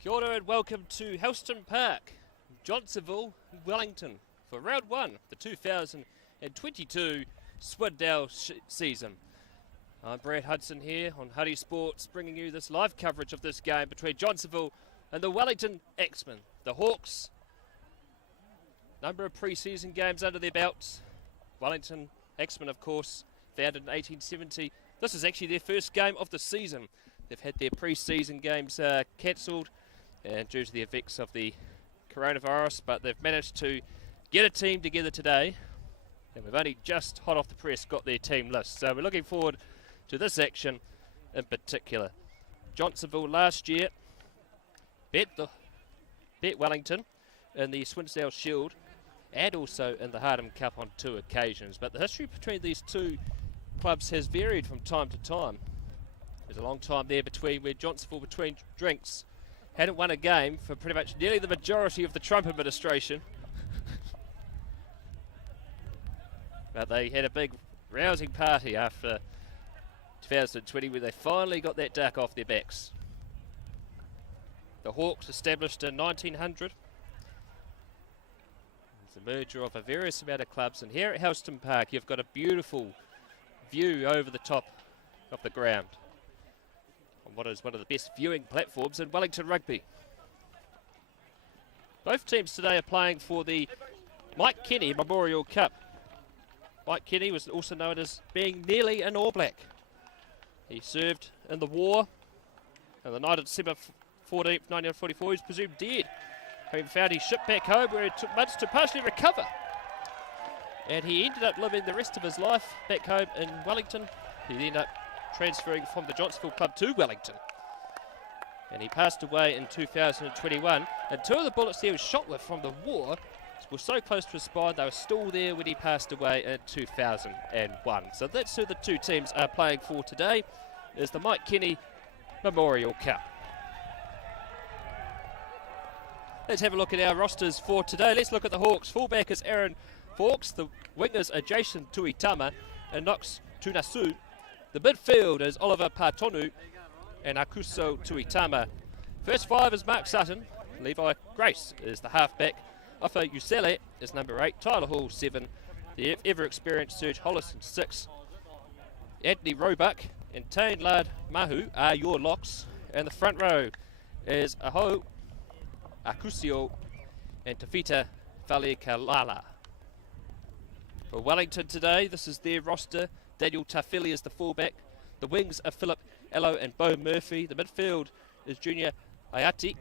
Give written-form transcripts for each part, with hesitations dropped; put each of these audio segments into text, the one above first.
Kia ora and welcome to Helston Park, Johnsonville, Wellington for round one, the 2022 Swindale season. I'm Brad Hudson here on Huddy Sports, bringing you this live coverage of this game between Johnsonville and the Wellington Axemen. The Hawks, number of pre-season games under their belts. Wellington Axemen, of course, founded in 1870. This is actually their first game of the season. They've had their pre-season games cancelled due to the effects of the coronavirus, but they've managed to get a team together today, and we've only just hot off the press got their team list, so we're looking forward to this action in particular. Johnsonville last year beat Wellington in the Swindale Shield and also in the Hardham Cup on 2 occasions, but the history between these two clubs has varied from time to time. There's a long time there between where Johnsonville, between drinks, hadn't won a game for pretty much nearly the majority of the Trump administration. But they had a big rousing party after 2020 where they finally got that duck off their backs. The Hawks, established in 1900. It's a merger of a various amount of clubs, and here at Helston Park you've got a beautiful view over the top of the ground on what is one of the best viewing platforms in Wellington rugby. Both teams today are playing for the Mike Kenny Memorial Cup. Mike Kenny was also known as being nearly an All Black. He served in the war on the night of December 14th, 1944. He was presumed dead, having found his ship back home where it took months to partially recover. And he ended up living the rest of his life back home in Wellington. He ended up transferring from the Johnsonville club to Wellington. And he passed away in 2021. And 2 of the bullets he was shot with from the war were so close to his spine, they were still there when he passed away in 2001. So that's who the two teams are playing for today, is the Mike Kenny Memorial Cup. Let's have a look at our rosters for today. Let's look at the Hawks. Fullback is Aaron Fawkes. The wingers are Jason Tuitama and Knox Tunasu. The midfield is Oliver Partonu and Akuso Tuitama. First 5 is Mark Sutton. Levi Grace is the halfback. Afa Usele is number 8. Tyler Hall 7. The ever-experienced Serge Hollison 6. Anthony Roebuck and Tane Lard Mahu are your locks. And the front row is Aho Akusio and Tafita Valikalala. For Wellington today, this is their roster. Daniel Tafili is the fullback. The wings are Philip Ello and Bo Murphy. The midfield is Junior Ayati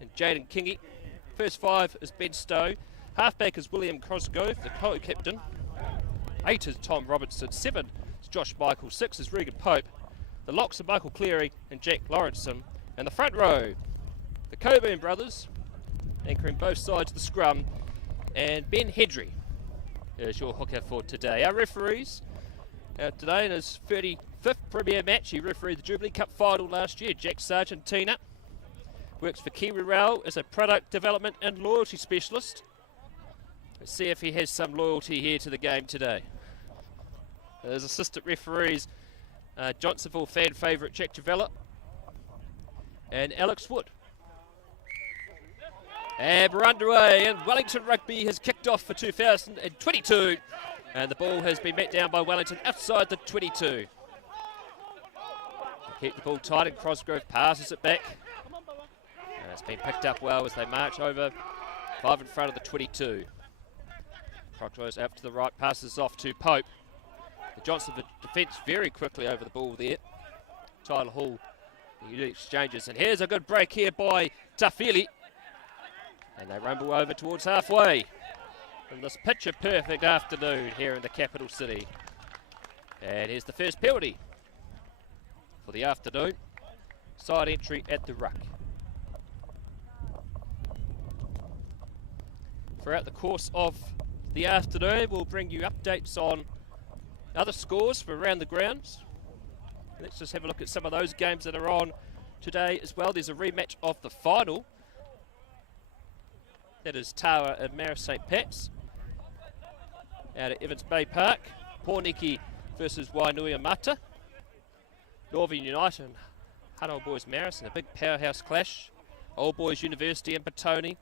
and Jaden Kingy. First 5 is Ben Stowe. Halfback is William Cosgrove, the co-captain. 8 is Tom Robertson. 7 is Josh Michael. 6 is Regan Pope. The locks are Michael Cleary and Jack Lawrenson. And the front row, the Coburn brothers, anchoring both sides of the scrum, and Ben Hedry is your hooker for today. Our referees today in his 35th Premier match, he refereed the Jubilee Cup final last year. Jack Sargentina works for Kiwi Rail as a product development and loyalty specialist. Let's see if he has some loyalty here to the game today. As assistant referees, Johnsonville fan favourite Jack Javella and Alex Wood. And we're underway, and Wellington Rugby has kicked off for 2022, and the ball has been met down by Wellington outside the 22. Keep the ball tight, and Cosgrove passes it back. And it's been picked up well as they march over 5 in front of the 22. Cosgrove's out to the right, passes off to Pope. The Johnsonville defence very quickly over the ball there. Tyler Hall, the exchanges, and here's a good break here by Tafili. And they rumble over towards halfway in this picture-perfect afternoon here in the capital city. And here's the first penalty for the afternoon. Side entry at the ruck. Throughout the course of the afternoon, we'll bring you updates on other scores for around the grounds. Let's just have a look at some of those games that are on today as well. There's a rematch of the final. That is Tawa and Mara St. Pat's out at Evans Bay Park. Porniki versus Wainui Mata. Northern United and Huddle Boys Marison, a big powerhouse clash. Old Boys University and Petone,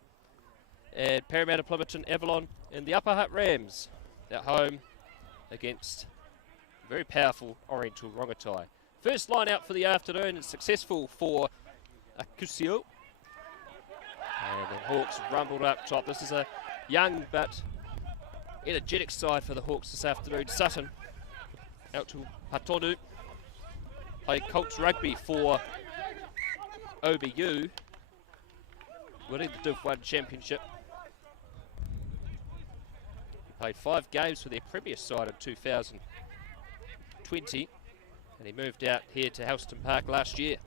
and Parramatta Plimerton Avalon, and the Upper Hutt Rams at home against very powerful Oriental Rongotai. First line out for the afternoon is successful for Akusio. And the Hawks rumbled up top. This is a young but energetic side for the Hawks this afternoon. Sutton out to Patonu. Played Colts rugby for OBU, winning the Div 1 championship. He played 5 games for their previous side in 2020, and he moved out here to Helston Park last year.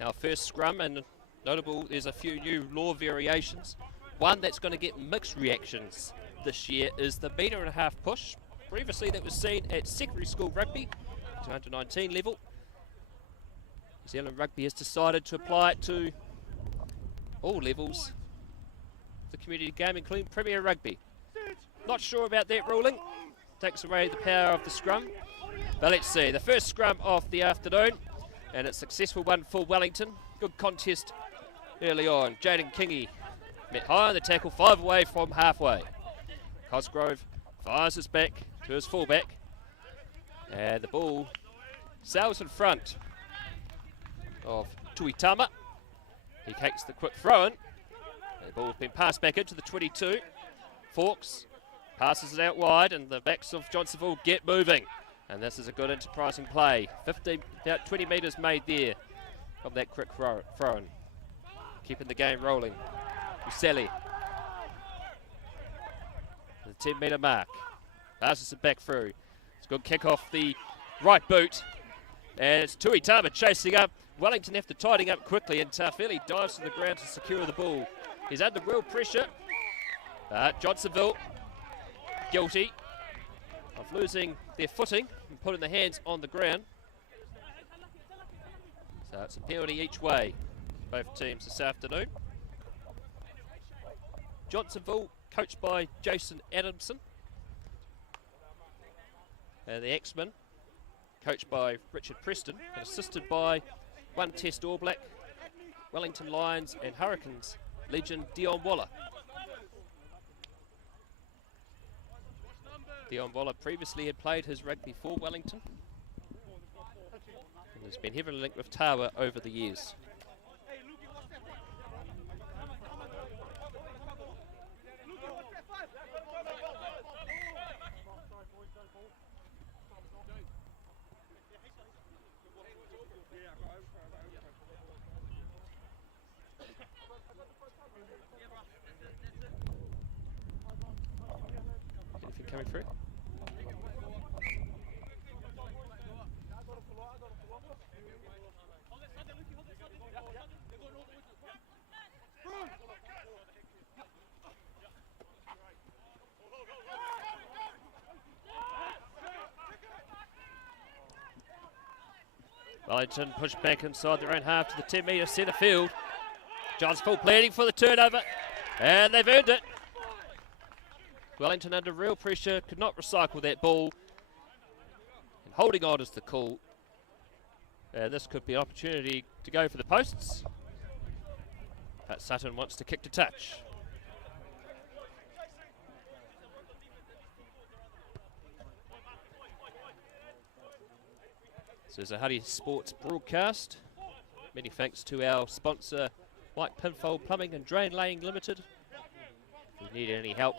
Our first scrum, and notable, there's a few new law variations. One that's going to get mixed reactions this year is the 1.5 metre push. Previously that was seen at secondary school rugby to under 19 level. New Zealand Rugby has decided to apply it to all levels of the community game, including Premier Rugby. Not sure about that ruling. Takes away the power of the scrum. But let's see, the first scrum of the afternoon, and it's a successful one for Wellington. Good contest early on. Jaden Kingy met high on the tackle, 5 away from halfway. Cosgrove fires his back to his fullback, and the ball sails in front of Tuitama. He takes the quick throw in. The ball's been passed back into the 22. Fawkes passes it out wide, and the backs of Johnsonville get moving. And this is a good enterprising play. About 20 metres made there from that quick throw in. Keeping the game rolling. Useli. The 10 metre mark. Passes it back through. It's a good kick off the right boot. And it's Tuitama chasing up. Wellington have to tidying up quickly, and Tafeli dives to the ground to secure the ball. He's under real pressure. Johnsonville guilty of losing their footing and putting their hands on the ground. So it's a penalty each way, both teams this afternoon. Johnsonville coached by Jason Adamson. And the Axemen coached by Richard Preston and assisted by one Test All Black, Wellington Lions and Hurricanes legend Dion Waller. Dion Waller previously had played his rugby for Wellington and has been heavily linked with Tawa over the years. Anything coming through? Wellington pushed back inside their own half to the 10 metre centre field. Johnsonville planning for the turnover, and they've earned it. Wellington under real pressure, could not recycle that ball. And holding on is the call. This could be an opportunity to go for the posts. But Sutton wants to kick to touch. So there's a Huddy Sports broadcast. Many thanks to our sponsor, White Pinfold Plumbing and Drain Laying Limited. If you need any help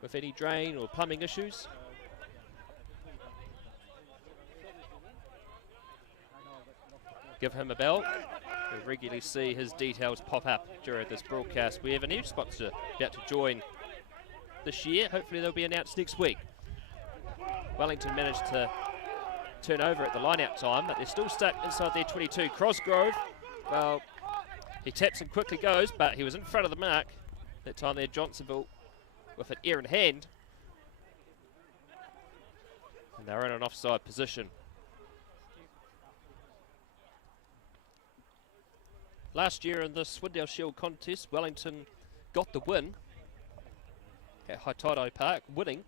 with any drain or plumbing issues, give him a bell. You'll regularly see his details pop up during this broadcast. We have a new sponsor about to join this year. Hopefully they'll be announced next week. Wellington managed to turn over at the line-out time, but they're still stuck inside their 22. Cosgrove, well, he taps and quickly goes, but he was in front of the mark. That time there, Johnsonville with an errant hand. And they're in an offside position. Last year in the Swindale Shield contest, Wellington got the win at Haitaitai Park, winning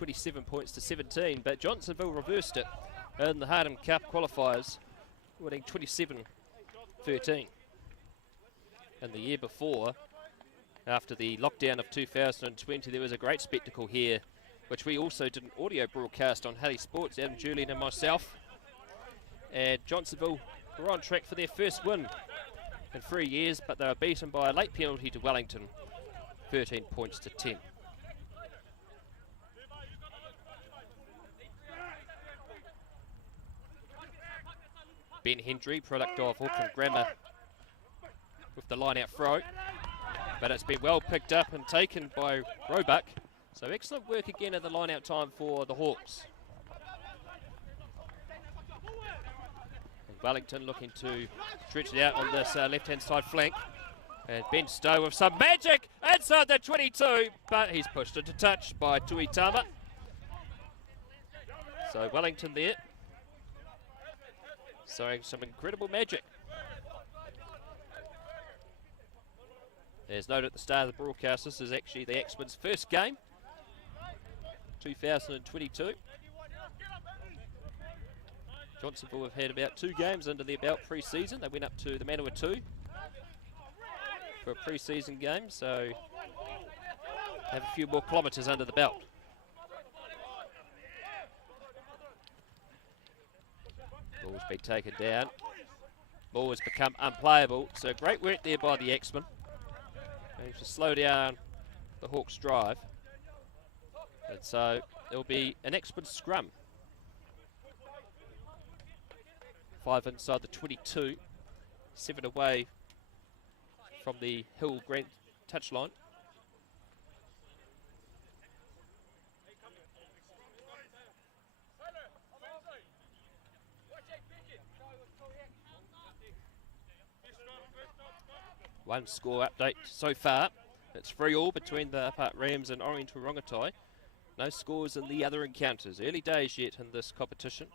27 points to 17, but Johnsonville reversed it in the Hardham Cup qualifiers, winning 27-13. And the year before, after the lockdown of 2020, there was a great spectacle here, which we also did an audio broadcast on Halley Sports, Adam, Julian and myself. And Johnsonville were on track for their first win in 3 years, but they were beaten by a late penalty to Wellington, 13 points to 10. Ben Hendry, product of Auckland Grammar, with the line-out throw. But it's been well picked up and taken by Roebuck. So excellent work again at the line-out time for the Hawks. And Wellington looking to stretch it out on this left-hand side flank. And Ben Stowe with some magic inside the 22, but he's pushed into touch by Tuitama. So Wellington there, showing some incredible magic. As noted at the start of the broadcast, this is actually the Axemen's first game, 2022. Johnsonville have had about 2 games under their belt pre-season. They went up to the Manawatu for a pre-season game, so have a few more kilometres under the belt. Ball's been taken down. Ball has become unplayable, so great work there by the Axemen. Managed to slow down the Hawks' drive. And so there'll be an Axemen scrum. 5 inside the 22, 7 away from the Hill Grant touchline. One score update so far. It's 3-3 between the Upper Rams and Oriental Rongotai. No scores in the other encounters. Early days yet in this competition.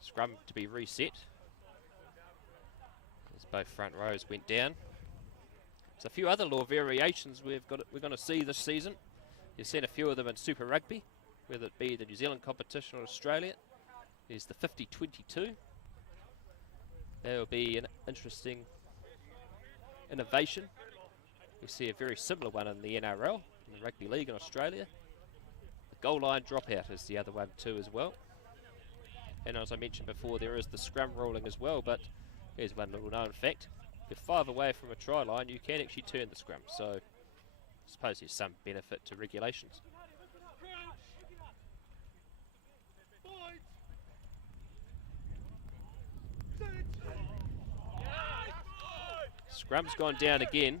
Scrum to be reset as both front rows went down. There's a few other law variations we're going to see this season. You've seen a few of them in Super Rugby, whether it be the New Zealand competition or Australia. There's the 50-22. That will be an interesting innovation. We see a very similar one in the NRL, in the Rugby League in Australia. The goal line dropout is the other one too as well. And as I mentioned before, there is the scrum ruling as well, but here's one little known fact. If you're 5 away from a try line, you can actually turn the scrum, so I suppose there's some benefit to regulations. Scrum's gone down again.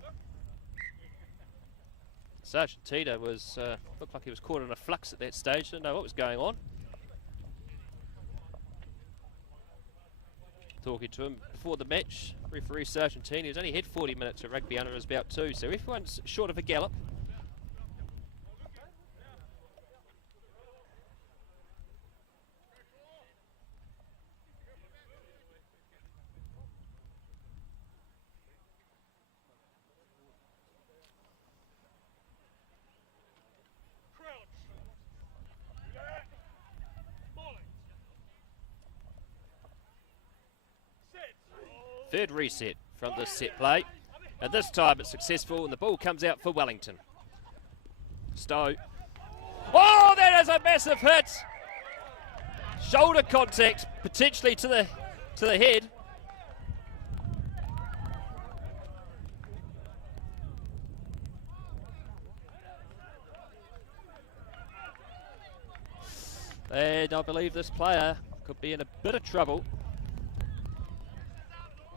Sergeant Tita was looked like he was caught in a flux at that stage. Didn't know what was going on. Talking to him before the match, referee Sergeant Tina, he's only had 40 minutes of rugby under his belt too, so everyone's short of a gallop. Third reset from this set play, and this time it's successful and the ball comes out for Wellington. Stowe. Oh, that is a massive hit! Shoulder contact, potentially to the head. And I believe this player could be in a bit of trouble.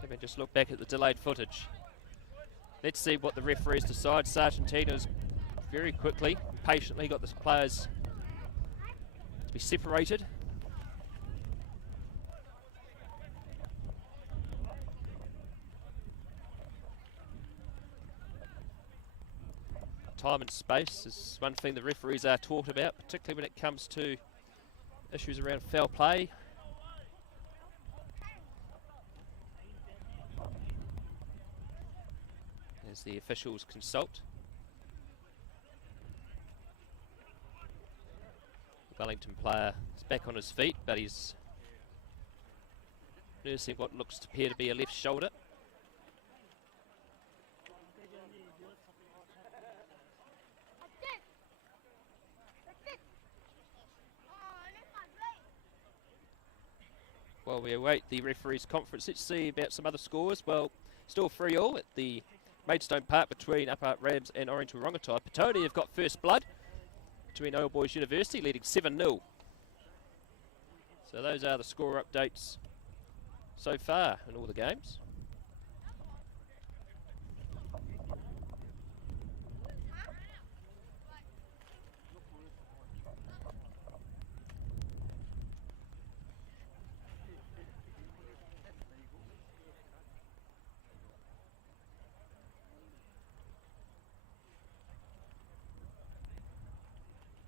Let me just look back at the delayed footage. Let's see what the referees decide. Sergeant Tina's very quickly, patiently got the players to be separated. Time and space is one thing the referees are taught about, particularly when it comes to issues around foul play. as the officials consult. The Wellington player is back on his feet, but he's nursing what looks to appear to be a left shoulder. While we await the referees' conference, let's see about some other scores. Well, still 3-3 at the Maidstone Park between Upper Rams and Orange Wrongotai. Petone have got first blood between Old Boys University, leading 7-0. So those are the score updates so far in all the games.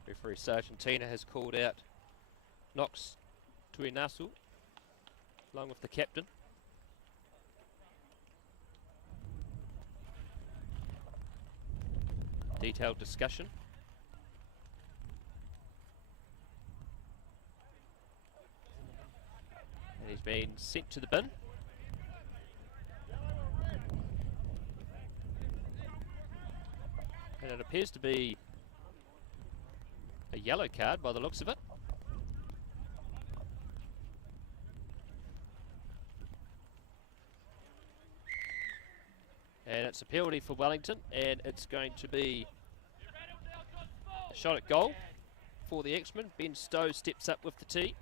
Referee Sargentina has called out Knox Tuinasu along with the captain. Detailed discussion. And he's been sent to the bin. And it appears to be a yellow card by the looks of it. And it's a penalty for Wellington, and it's going to be a shot at goal for the Axemen. Ben Stowe steps up with the tee.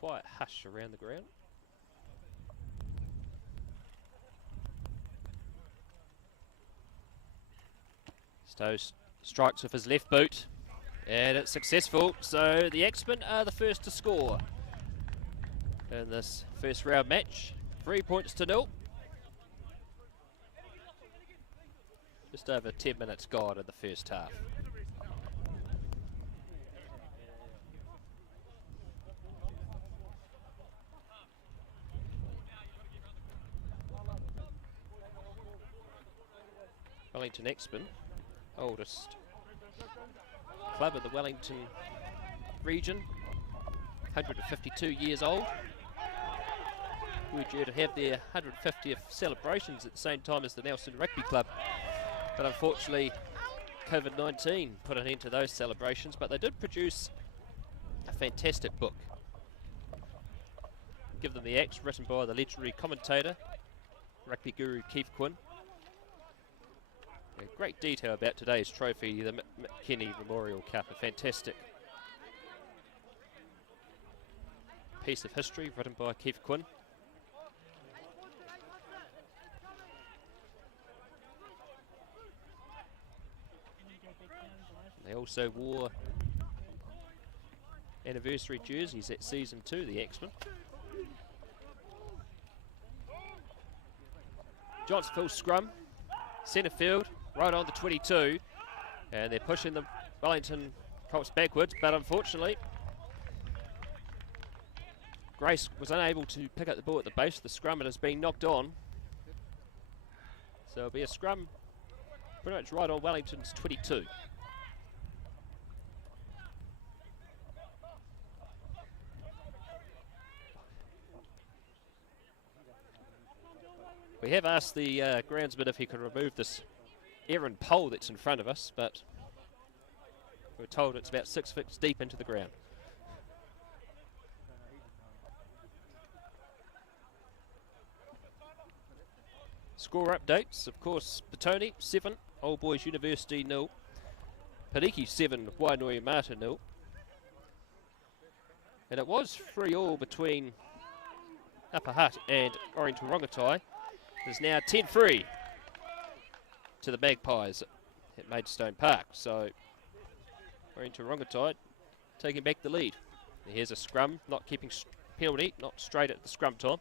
Quiet hush around the ground. Stowe strikes with his left boot, and it's successful. So the Axemen are the first to score in this first round match. 3 points to 0. Just over 10 minutes gone in the first half. Wellington Axemen, oldest club of the Wellington region, 152 years old. We're due to have their 150th celebrations at the same time as the Nelson Rugby Club, but unfortunately COVID-19 put an end to those celebrations. But they did produce a fantastic book, Give Them the Axe, written by the legendary commentator, rugby guru Keith Quinn. Great detail about today's trophy, the McKinney Memorial Cup, a fantastic piece of history written by Keith Quinn. They also wore anniversary jerseys at season 2, the Axemen. Johnsonville scrum, centre field, right on the 22, and they're pushing the Wellington Colts backwards, but unfortunately Grace was unable to pick up the ball at the base of the scrum. It has been knocked on, so it'll be a scrum pretty much right on Wellington's 22. We have asked the groundsman if he could remove this errand pole that's in front of us, but we're told it's about 6 feet deep into the ground. Score updates, of course, Petone 7, Old Boys University 0, Pariki 7, Wainui-Mata 0. And it was 3-3 between Upper Hutt and Orange Wrongotai. It's now 10-3 to the Magpies at Maidstone Park. So Wellington Rongotai taking back the lead. Here's a scrum, not keeping penalty, not straight at the scrum time.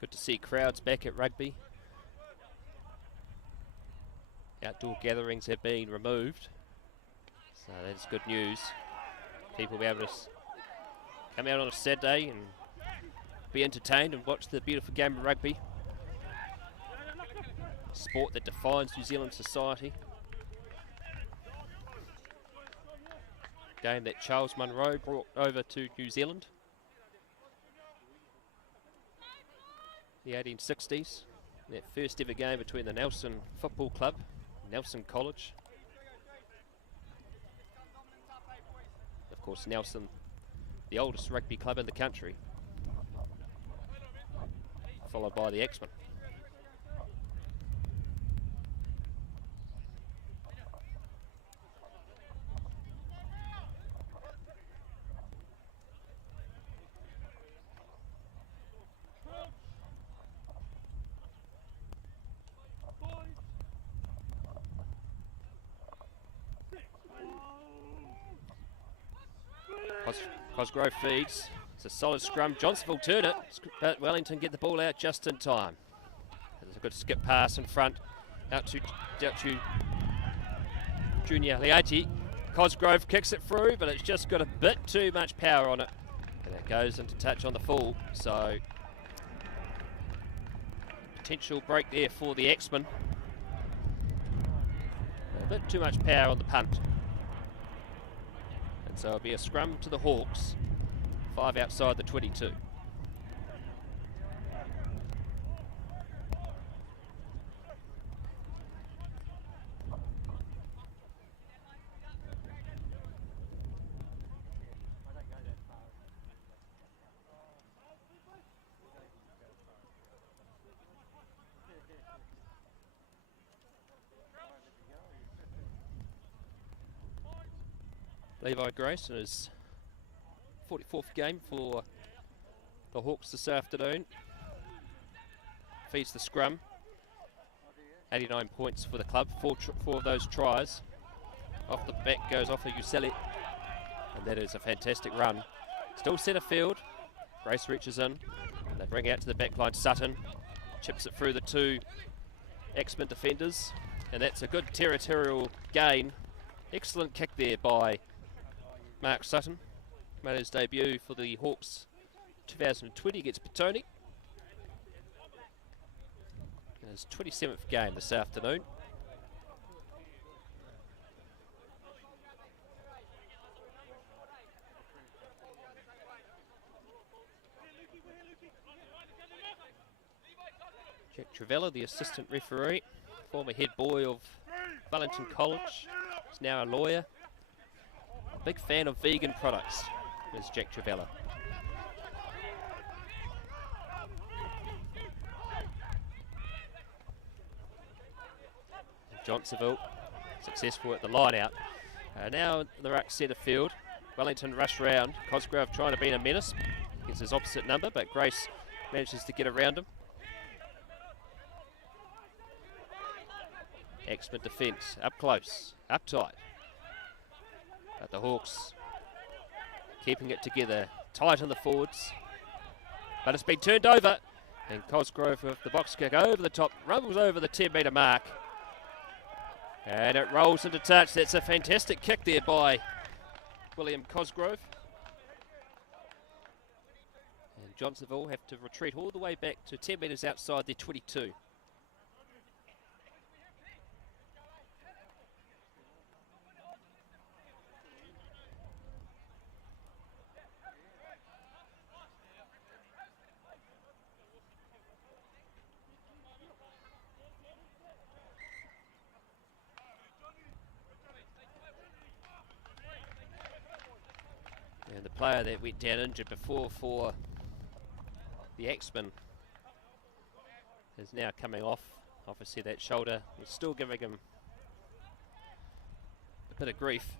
Good to see crowds back at rugby. Outdoor gatherings have been removed, so that's good news. People will be able to come out on a Saturday and be entertained and watch the beautiful game of rugby. Sport that defines New Zealand society. Game that Charles Munro brought over to New Zealand. The 1860s, that first ever game between the Nelson Football Club, Nelson College. Of course, Nelson, the oldest rugby club in the country, followed by the Axemen. Cosgrove feeds. It's a solid scrum. Johnsonville turn it, but Wellington get the ball out just in time. There's a good skip pass in front. Out to Junior Leati. Cosgrove kicks it through, but it's just got a bit too much power on it. And it goes into touch on the full. So, potential break there for the Axemen. A bit too much power on the punt. So it'll be a scrum to the Hawks, 5 outside the 22. Levi Grace in his 44th game for the Hawks this afternoon. Feeds the scrum. 89 points for the club. Four of those tries. Off the back goes off a Useli. And that is a fantastic run. Still centre field. Grace reaches in. They bring out to the back line. Sutton chips it through the two Axemen defenders. And that's a good territorial gain. Excellent kick there by Mark Sutton. Made his debut for the Hawks 2020 against Petone. In his 27th game this afternoon. Jack Travella, the assistant referee, former head boy of Wellington College, is now a lawyer. Big fan of vegan products, is Jack Travella. Johnsonville successful at the line out. Now in the ruck centre field, Wellington rush round. Cosgrove trying to be a menace against his opposite number, but Grace manages to get around him. Axemen defence, up close, up tight. But the Hawks keeping it together, tight on the forwards. But it's been turned over, and Cosgrove with the box kick over the top, rumbles over the 10-metre mark. And it rolls into touch. That's a fantastic kick there by William Cosgrove. And Johnsonville have to retreat all the way back to 10 metres outside their 22. And the player that went down injured before for the Axemen is now coming off. Obviously that shoulder was still giving him a bit of grief.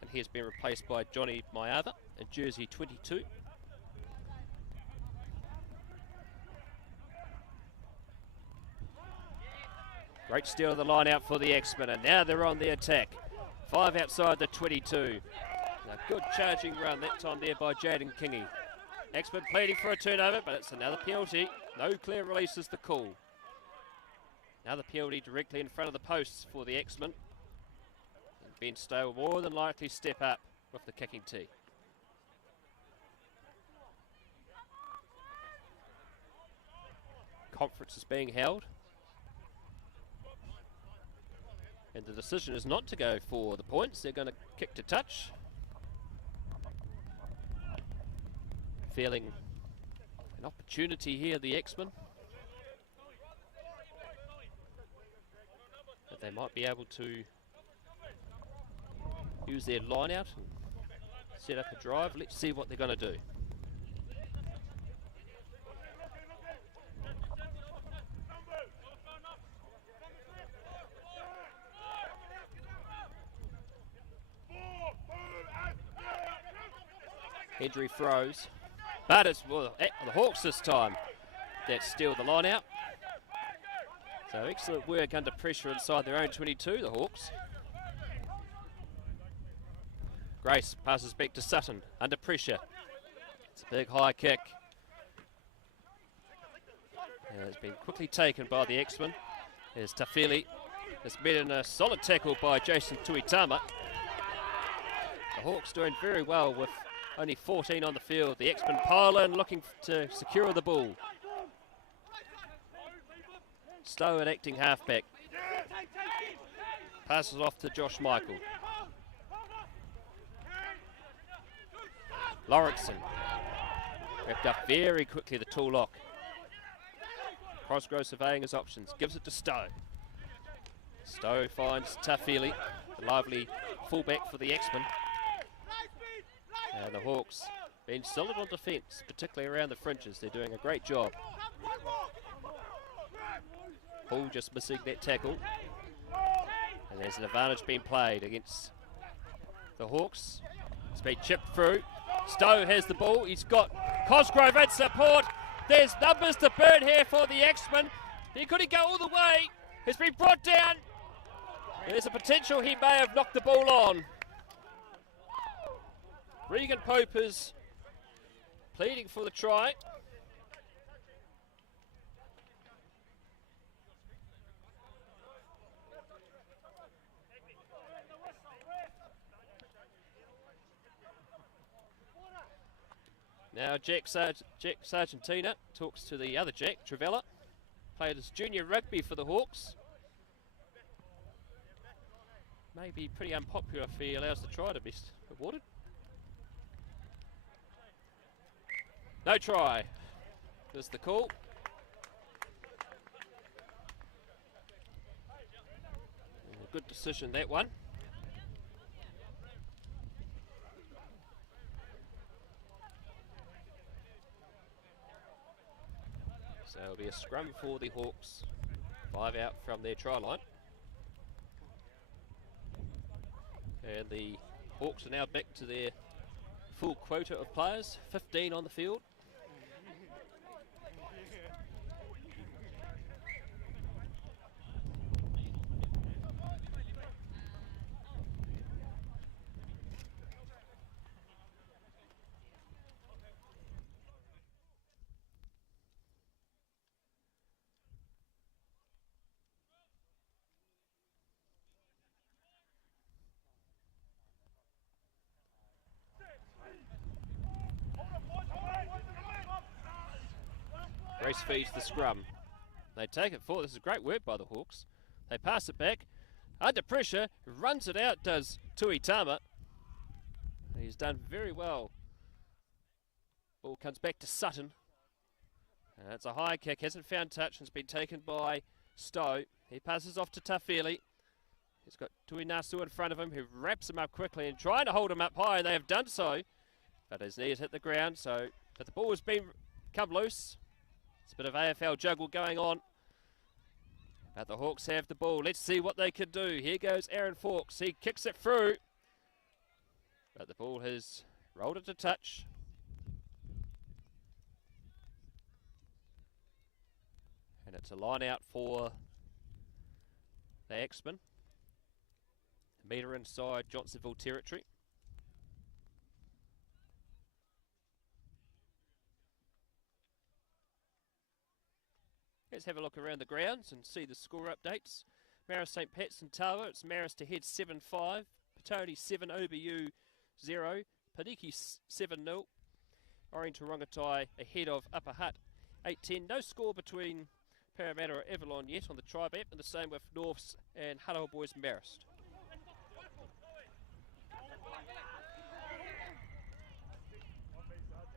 And he has been replaced by Johnny Mayava in jersey 22. Great steal of the line out for the Axemen, and now they're on the attack. 5 outside the 22. A good charging run that time there by Jaden Kingy. Axemen pleading for a turnover, but it's another penalty. No clear release is the call. Another penalty directly in front of the posts for the Axemen. And Ben Stowe will more than likely step up with the kicking tee. Conference is being held. And the decision is not to go for the points. They're going to kick to touch. Feeling an opportunity here, the Axemen. But they might be able to use their line out and set up a drive. Let's see what they're going to do. Hendry froze, but it's the Hawks this time that steal the line out. So excellent work under pressure inside their own 22, the Hawks. Grace passes back to Sutton, under pressure. It's a big high kick. And it's been quickly taken by the Axemen. There's Tafili. It's met in a solid tackle by Jason Tuitama. The Hawks doing very well with only 14 on the field. The Axemen pile in, looking to secure the ball. Stowe at acting halfback. Passes off to Josh Michael. Lauritsen. Wrapped up very quickly, the tall lock. Cosgrove surveying his options. Gives it to Stowe. Stowe finds Tafili, a lively fullback for the Axemen. And the Hawks being solid on defence, particularly around the fringes. They're doing a great job. Paul just missing that tackle. And there's an advantage being played against the Hawks. It's been chipped through. Stowe has the ball. He's got Cosgrove at support. There's numbers to burn here for the Axemen. He couldn't go all the way. It's been brought down. There's a potential he may have knocked the ball on. Regan Pope is pleading for the try. Now Jack Sargentina talks to the other Jack, Travella. Played his junior rugby for the Hawks. May be pretty unpopular if he allows the try to be awarded. No try. There's the call. A good decision, that one. So it'll be a scrum for the Hawks. 5 out from their try line. And the Hawks are now back to their full quota of players. 15 on the field. Grace feeds the scrum. They take it forward. This is great work by the Hawks. They pass it back. Under pressure, runs it out, does Tuitama. He's done very well. Ball comes back to Sutton. And it's a high kick, hasn't found touch, and it's been taken by Stowe. He passes off to Tafili. He's got Tui Nasu in front of him, who wraps him up quickly and trying to hold him up high, and they have done so. But his knee has hit the ground, but the ball has come loose. It's a bit of AFL juggle going on. But the Hawks have the ball. Let's see what they can do. Here goes Aaron Fawkes. He kicks it through. But the ball has rolled into touch. And it's a line out for the Axemen. A metre inside Johnsonville territory. Let's have a look around the grounds and see the score updates. Marist St. Pat's and Tawa, it's Marist ahead 7-5, Petone 7, OBU 0, Paniki 7-0, Orange Rongotai ahead of Upper Hutt 8-10. No score between Parramatta or Avalon yet on the Tribe app, and the same with Norths and Huddle Boys Marist.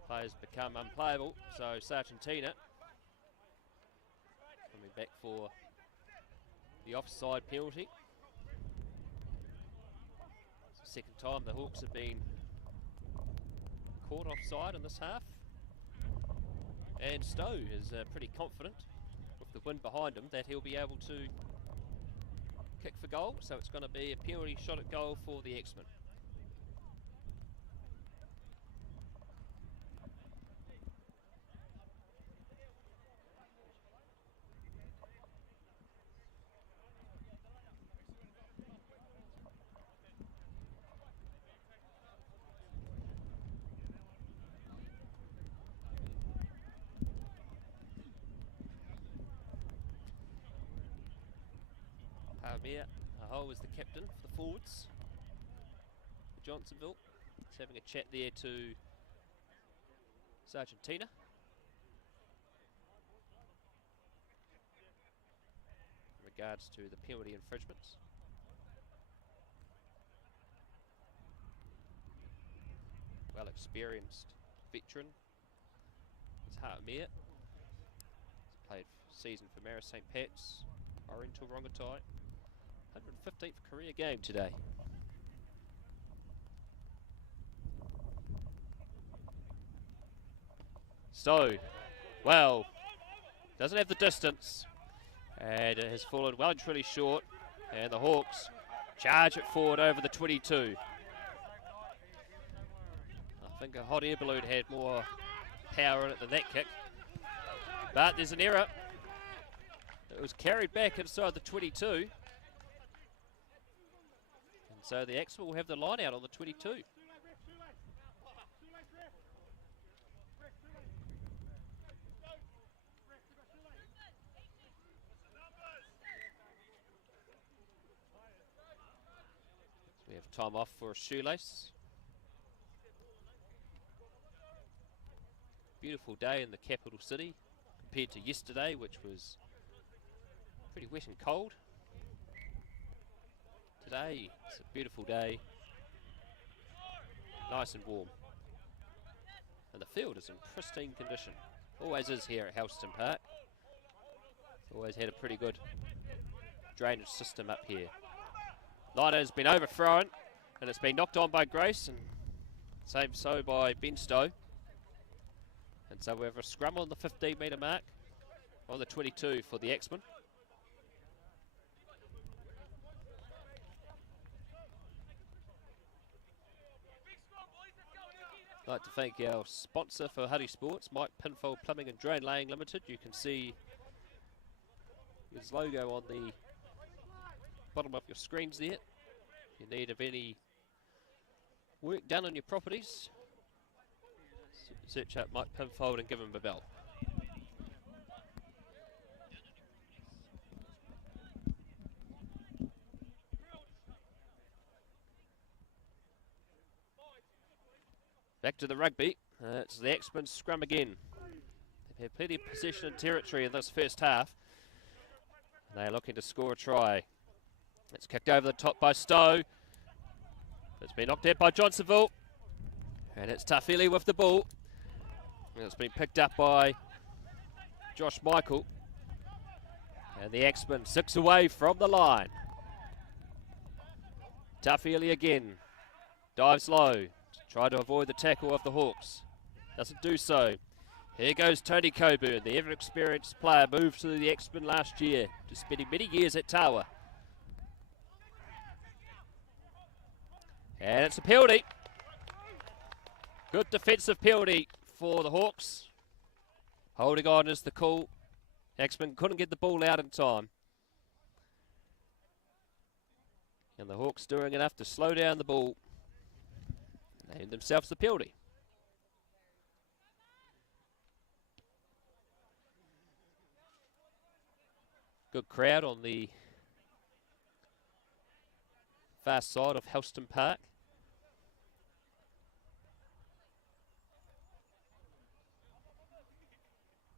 Players become unplayable, so Sargentina coming back for the offside penalty. It's the second time the Hawks have been caught offside in this half. And Stowe is pretty confident with the wind behind him that he'll be able to kick for goal. So it's going to be a penalty shot at goal for the Axemen. Aho is the captain for the forwards for Johnsonville. He's having a chat there to Sargentina. In regards to the penalty infringements. Well experienced veteran. It's Hartmere. He's played season for Marist St. Pat's, Oriental Rongotai. 115th career game today. So, well, doesn't have the distance, and it has fallen well and truly short, and the Hawks charge it forward over the 22. I think a hot air balloon had more power in it than that kick, but there's an error. It was carried back inside the 22. So the Axemen will have the line out on the 22. So we have time off for a shoelace. Beautiful day in the capital city compared to yesterday, which was pretty wet and cold. Today, it's a beautiful day, nice and warm, and the field is in pristine condition. Always is here at Helston Park. It's always had a pretty good drainage system up here. Liner has been overthrown, and it's been knocked on by Grace, and same so by Ben Stowe. And so we have a scrum on the 15-metre mark, on the 22 for the Axemen. I'd like to thank our sponsor for Huddy Sports, Mike Pinfold Plumbing and Drain Laying Limited. You can see his logo on the bottom of your screens there. If you need of any work done on your properties, search up Mike Pinfold and give him a bell. Back to the rugby. It's the Axemen scrum again. They've had plenty of possession and territory in this first half. They're looking to score a try. It's kicked over the top by Stowe. It's been knocked out by Johnsonville. And it's Tafili with the ball. And it's been picked up by Josh Michael. And the Axemen 6 away from the line. Tafili again. Dives low. Try to avoid the tackle of the Hawks. Doesn't do so. Here goes Tony Coburn, the ever-experienced player, moved to the Axemen last year, to spending many years at Tawa. And it's a penalty. Good defensive penalty for the Hawks. Holding on is the call. Axemen couldn't get the ball out in time. And the Hawks doing enough to slow down the ball. They hand themselves the penalty. Good crowd on the far side of Helston Park.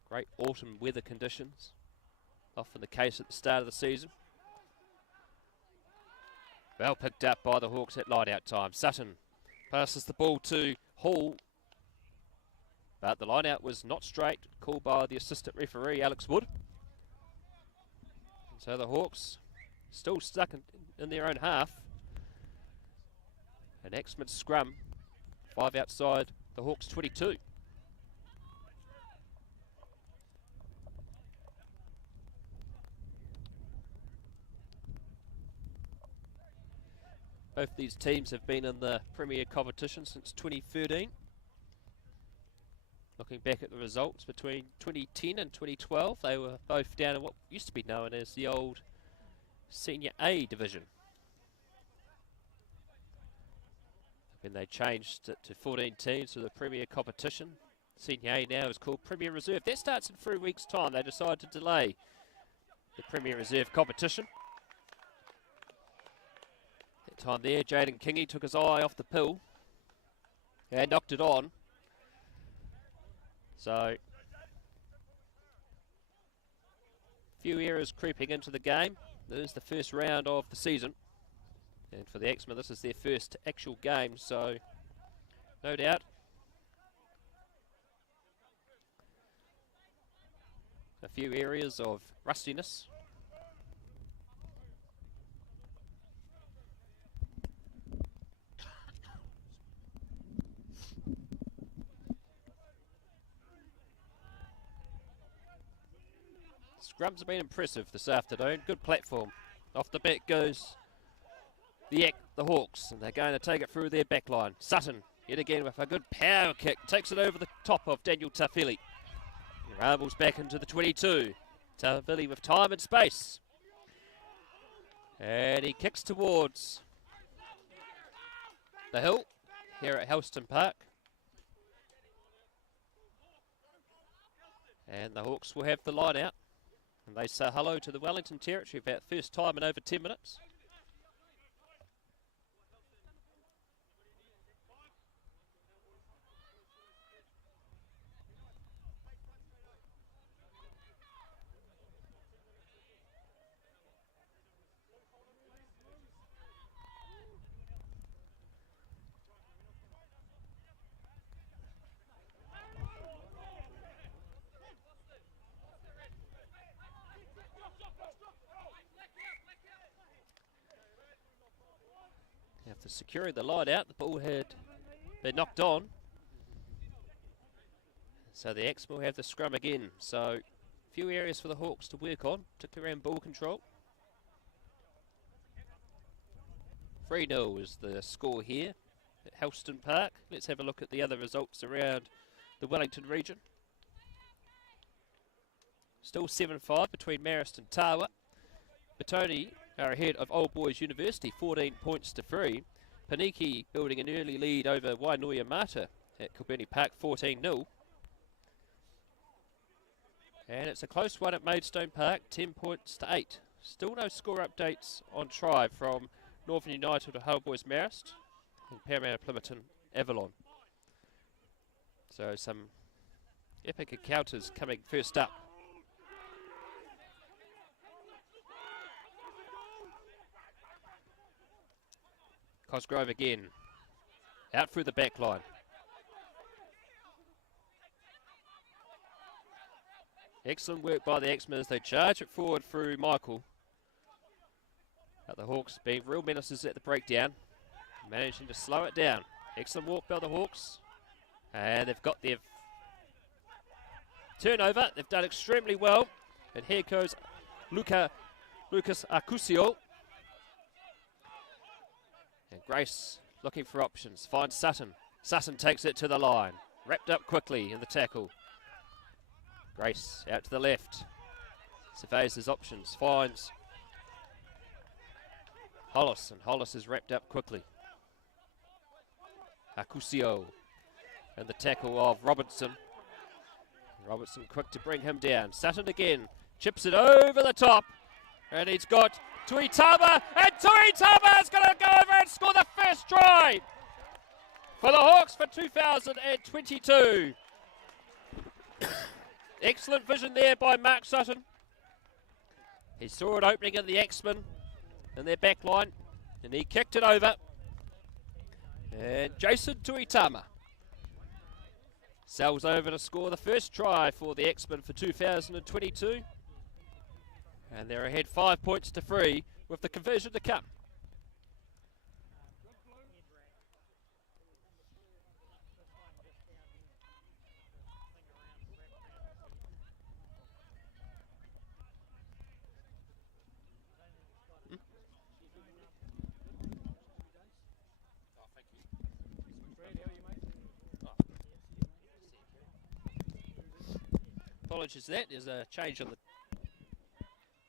Great autumn weather conditions, often the case at the start of the season. Well picked up by the Hawks at line-out time. Sutton passes the ball to Hall, but the line-out was not straight, called by the assistant referee, Alex Wood. So the Hawks still stuck in their own half. An Axemen scrum, 5 outside the Hawks 22. Both these teams have been in the Premier competition since 2013. Looking back at the results between 2010 and 2012, they were both down in what used to be known as the old Senior A division. When they changed it to 14 teams for the Premier competition, Senior A now is called Premier Reserve. That starts in 3 weeks' time. They decided to delay the Premier Reserve competition. That time there, Jaden Kingy took his eye off the pill and knocked it on. So, few errors creeping into the game. This is the first round of the season. And for the Axemen, this is their first actual game, so no doubt a few areas of rustiness. Scrums have been impressive this afternoon. Good platform. Off the back goes the Hawks, and they're going to take it through their back line. Sutton, yet again with a good power kick, takes it over the top of Daniel Tafili. He rambles back into the 22. Tafili with time and space. And he kicks towards the hill here at Helston Park. And the Hawks will have the line out. And they say hello to the Wellington territory for the first time in over 10 minutes. After securing the line out, the ball had been knocked on. So the Axemen will have the scrum again. So a few areas for the Hawks to work on, particularly around ball control. 3-0 is the score here at Helston Park. Let's have a look at the other results around the Wellington region. Still 7-5 between Marist and Tawa. Batoni are ahead of Old Boys University, 14 points to 3. Paniki building an early lead over Wainoia Mata at Kilbirnie Park, 14-0. And it's a close one at Maidstone Park, 10 points to 8. Still no score updates on try from Northern United or Hull Boys Marist and Paramount Plimerton Avalon. So some epic encounters coming first up. Cosgrove again, out through the back line. Excellent work by the Axemen as they charge it forward through Michael. But the Hawks being real menaces at the breakdown, managing to slow it down. Excellent walk by the Hawks. And they've got their turnover. They've done extremely well. And here goes Lucas Acusio. And Grace looking for options. Finds Sutton. Sutton takes it to the line. Wrapped up quickly in the tackle. Grace out to the left. Surveys his options. Finds Hollis. And Hollis is wrapped up quickly. Acusio. And the tackle of Robertson. Robertson quick to bring him down. Sutton again. Chips it over the top. And he's got Tuitama. And Tuitama is going to go over and score the first try for the Hawks for 2022. Excellent vision there by Mark Sutton. He saw it opening in the Axemen in their back line. And he kicked it over. And Jason Tuitama sails over to score the first try for the Axemen for 2022. And they're ahead 5 points to 3 with the conversion to come. Apologies for that. There's a change on the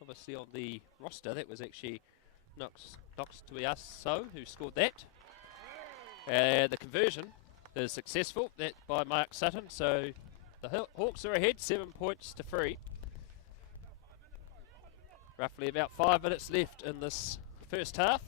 obviously on the roster. That was actually Knox Tuiaso who scored that. The conversion is successful. That by Mark Sutton. So the Hawks are ahead 7 points to 3. Roughly about 5 minutes left in this first half.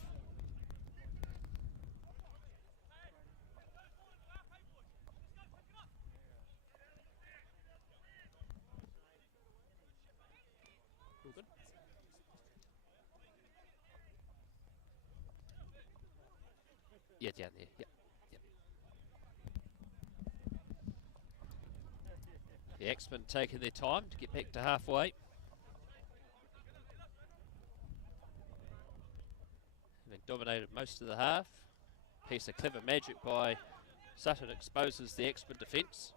Yeah, down there. Yep. The Axemen taking their time to get back to halfway. Having dominated most of the half. Piece of clever magic by Sutton exposes the Axemen defence.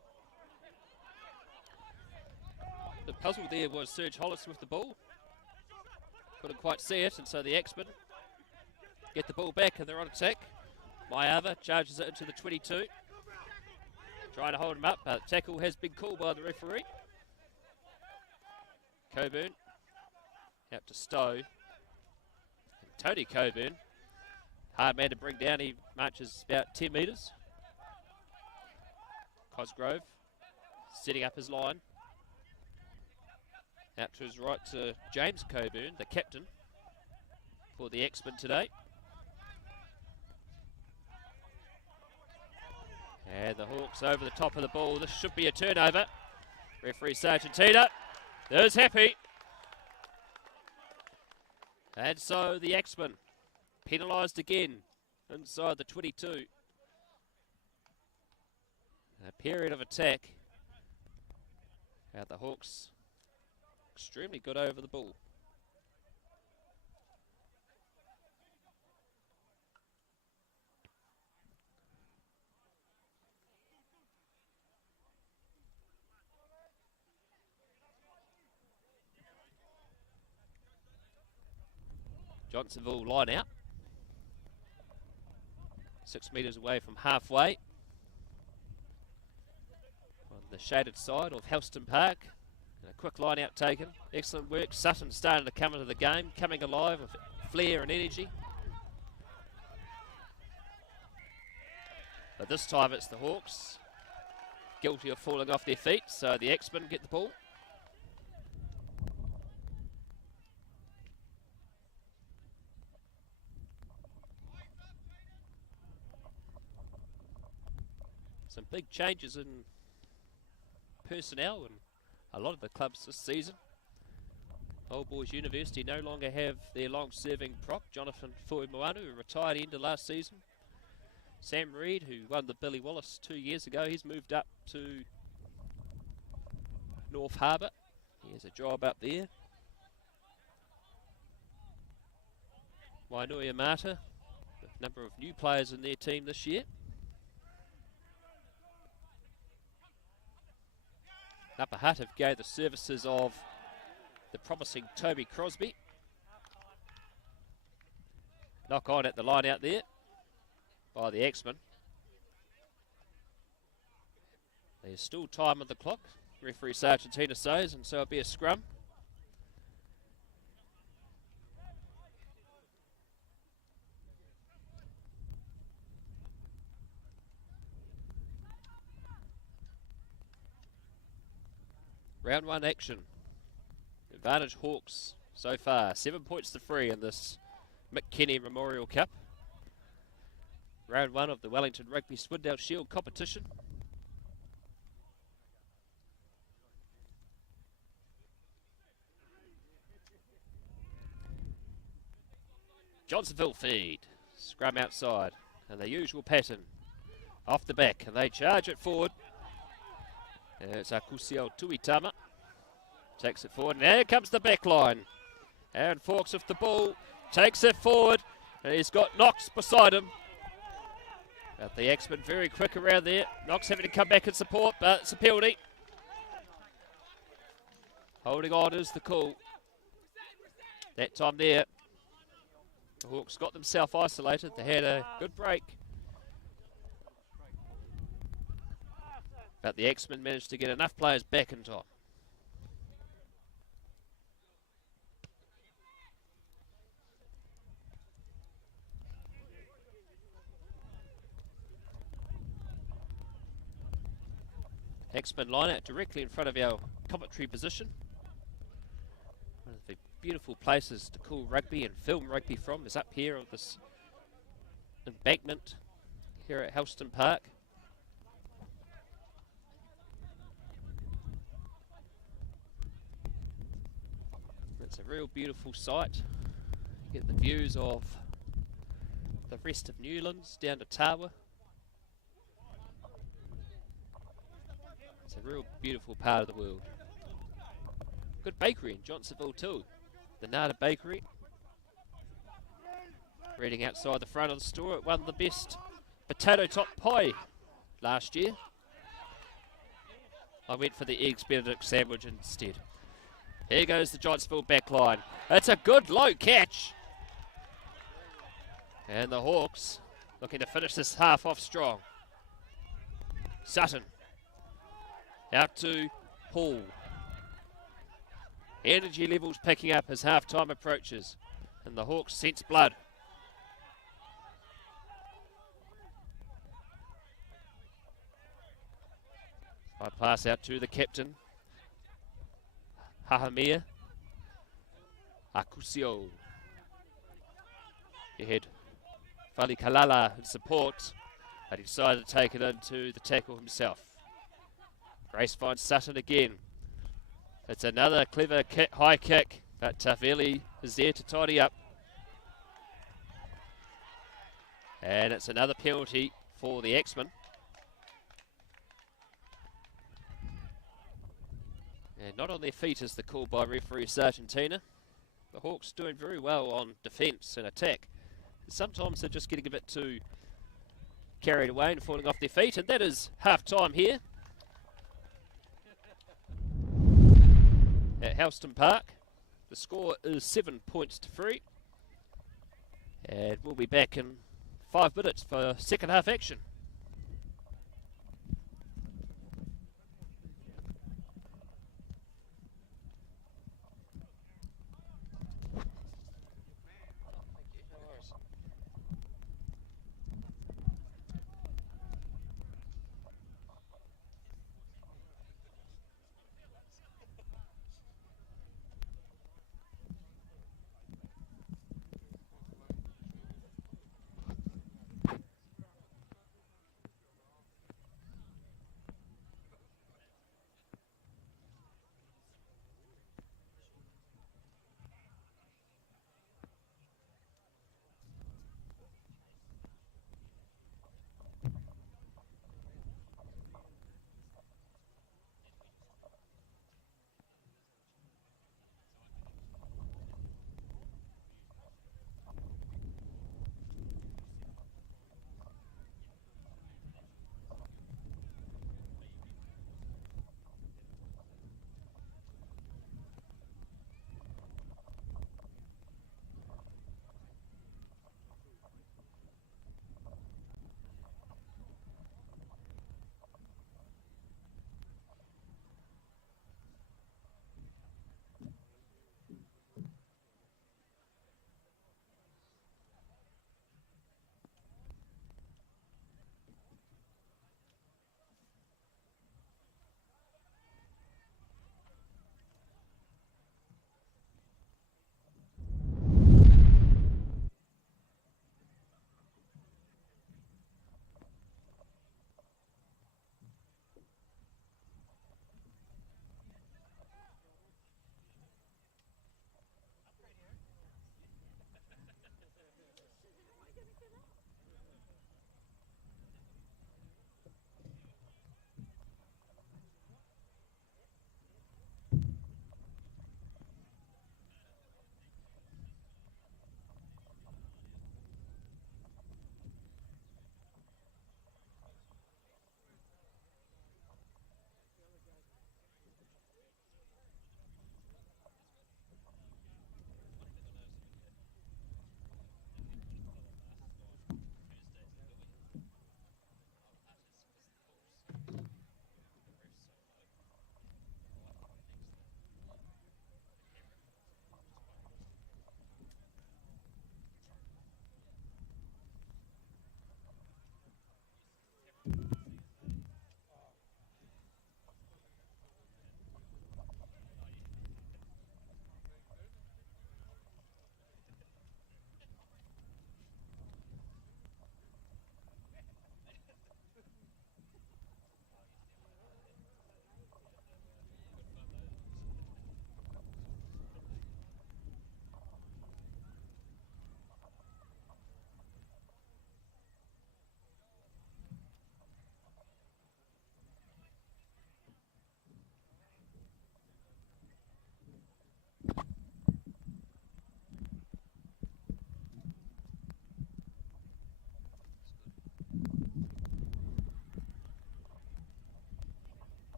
The puzzle there was Serge Hollis with the ball. Couldn't quite see it, and so the Axemen get the ball back and they're on attack. Mayava charges it into the 22. Trying to hold him up, but tackle has been called by the referee. Coburn out to Stowe. And Tony Coburn, hard man to bring down, he marches about 10 metres. Cosgrove setting up his line. Out to his right to James Coburn, the captain for the Axemen today. And the Hawks over the top of the ball. This should be a turnover. Referee Sargentina is happy. And so the Axemen penalised again inside the 22. A period of attack. And the Hawks extremely good over the ball. Johnsonville line out. 6 metres away from halfway. On the shaded side of Helston Park. And a quick line out taken. Excellent work. Sutton starting to come into the game. Coming alive with flair and energy. But this time it's the Hawks. Guilty of falling off their feet. So the Axemen get the ball. Some big changes in personnel and a lot of the clubs this season. Old Boys University no longer have their long-serving prop, Jonathan Fuimoanu, who retired end of last season. Sam Reed, who won the Billy Wallace 2 years ago, he's moved up to North Harbour. He has a job up there. Wainui Amata, a number of new players in their team this year. Upper Hutt have gained the services of the promising Toby Crosby. Knock on at the line out there by the Axemen. There's still time on the clock, referee Sargentina says, and so it'll be a scrum. Round 1 action. Advantage Hawks so far. 7 points to 3 in this Mick Kenny Memorial Cup. Round 1 of the Wellington Rugby Swindale Shield competition. Johnsonville feed. Scrum outside. And the usual pattern. Off the back. And they charge it forward. And it's Akusio Tuitama. Takes it forward. And here comes the back line. Aaron Fawkes with the ball. Takes it forward. And he's got Knox beside him. But the Axemen very quick around there. Knox having to come back and support, but it's a penalty. Holding on is the call. That time there, the Hawks got themselves isolated. They had a good break. But the Axemen managed to get enough players back in time. Axemen line out directly in front of our commentary position. One of the beautiful places to call rugby and film rugby from is up here on this embankment here at Helston Park. It's a real beautiful sight. You get the views of the rest of Newlands down to Tawa. It's a real beautiful part of the world. Good bakery in Johnsonville too. The Nada Bakery. Reading outside the front of the store, it won the best potato top pie last year. I went for the Eggs Benedict sandwich instead. Here goes the Johnsonville back line. It's a good low catch. And the Hawks looking to finish this half off strong. Sutton. Out to Paul. Energy levels picking up as half-time approaches. And the Hawks sense blood. I pass out to the captain. Hahamia. Akusio. Ahead. Fali Kalala in support. But he decided to take it into the tackle himself. Grace finds Sutton again. It's another clever high kick, but Taveli is there to tidy up. And it's another penalty for the Axemen. And not on their feet is the call by referee Sargentina. The Hawks doing very well on defence and attack. Sometimes they're just getting a bit too carried away and falling off their feet, and that is half time here at Helston Park. The score is 7 points to 3. And we'll be back in 5 minutes for second half action.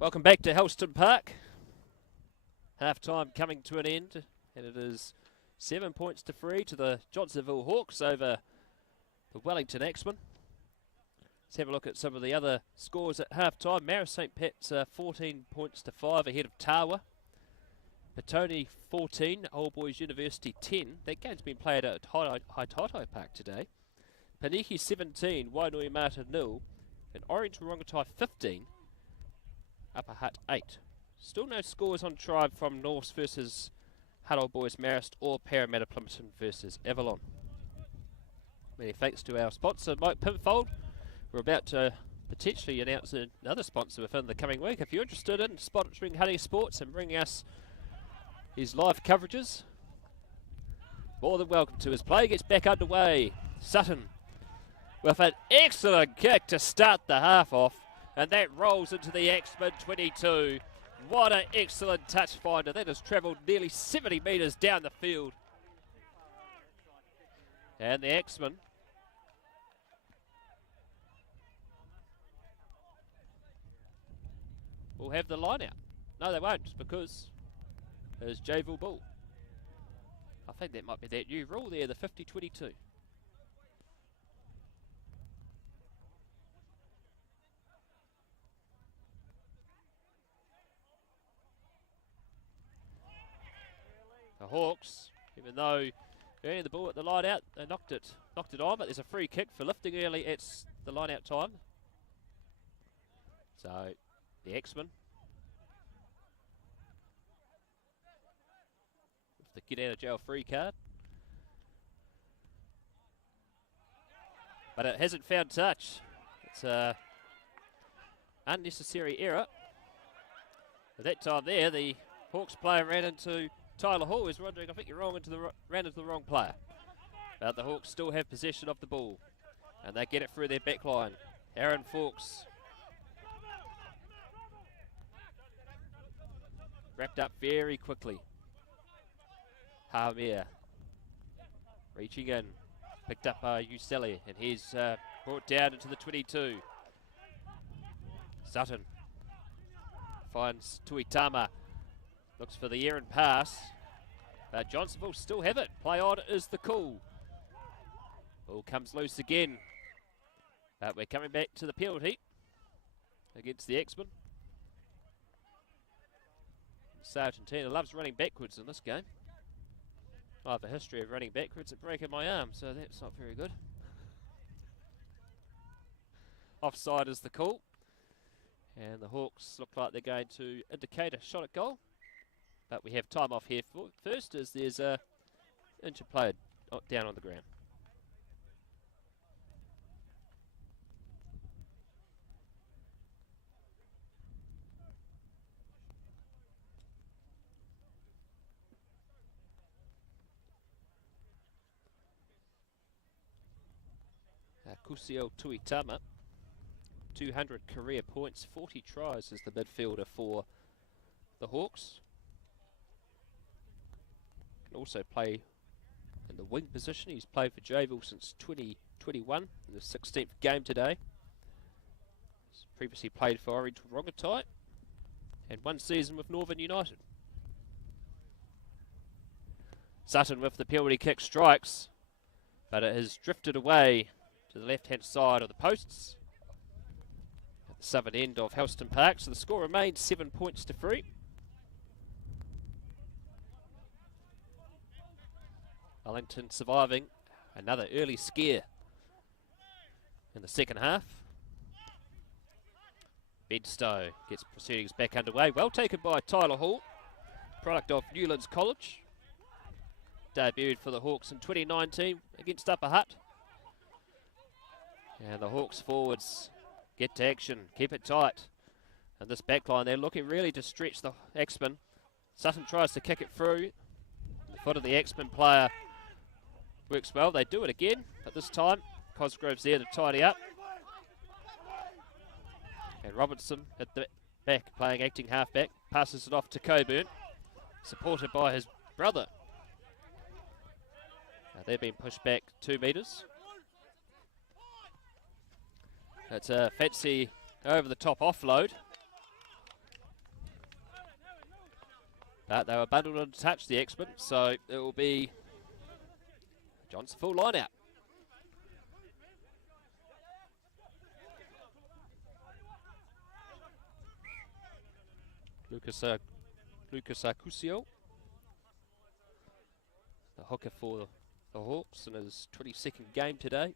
Welcome back to Helston Park. Half-time coming to an end, and it is 7 points to 3 to the Johnsonville Hawks over the Wellington Axemen. Let's have a look at some of the other scores at half-time. Marist St. Pat's 14 points to 5 ahead of Tawa. Petone 14, Old Boys University 10. That game's been played at Haitatai Park today. Paniki 17, Wainui Mata 0, and Orange Rongotai 15, Upper Hutt 8. Still no scores on Tribe from Norse versus Hutt Old Boys Marist or Parramatta Plimpton versus Avalon. Many thanks to our sponsor Mike Pimfold. We're about to potentially announce another sponsor within the coming week. If you're interested in sponsoring Hutty Sports and bringing us his live coverages, more than welcome to. His play gets back underway. Sutton with an excellent kick to start the half off, and that rolls into the Axemen 22. What an excellent touch finder. That has travelled nearly 70 metres down the field. And the Axemen will have the line out. No, they won't, because there's Jayville Bull. I think that might be that new rule there, the 50-22. The Hawks, even though earning the ball at the line out, they knocked it on, but there's a free kick for lifting early at the line out time. So the Axemen with the get out of jail free card, but it hasn't found touch. It's a unnecessary error. At that time there, the Hawks player ran into Tyler Hall, is wondering, I think you're wrong, ran into the wrong player. But the Hawks still have possession of the ball, and they get it through their back line. Aaron Fawkes wrapped up very quickly. Hamir reaching in, picked up Uselli, and he's brought down into the 22. Sutton finds Tuitama. Looks for the errant pass. Johnsonville still have it. Play on is the call. Ball comes loose again. But we're coming back to the penalty against the Axemen. Sargentina loves running backwards in this game. I have a history of running backwards and breaking my arm, so that's not very good. Offside is the call. And the Hawks look like they're going to indicate a shot at goal. But we have time off here first, as there's a injured player down on the ground. Kusio Tuitama, 200 career points, 40 tries as the midfielder for the Hawks. Can also play in the wing position. He's played for Jayville since 2021 in the 16th game today. He's previously played for Orange Rongotai and one season with Northern United. Sutton with the penalty kick strikes, but it has drifted away to the left-hand side of the posts at the southern end of Helston Park. So the score remains 7 points to 3. Wellington surviving another early scare in the second half. Bedstow gets proceedings back underway. Well taken by Tyler Hall, product of Newlands College. Debuted for the Hawks in 2019 against Upper Hutt. And the Hawks forwards get to action, keep it tight. And this backline, they're looking really to stretch the Axemen. Sutton tries to kick it through. The foot of the Axemen player works well. They do it again, but this time Cosgrove's there to tidy up. And Robinson at the back, playing acting halfback, passes it off to Coburn, supported by his brother. Now they've been pushed back 2 metres. That's a fancy over-the-top offload. But they were bundled on to touch the Axemen, so it will be Johnsonville line out. Lucas Acusio, the hooker for the Hawks in his 22nd game today.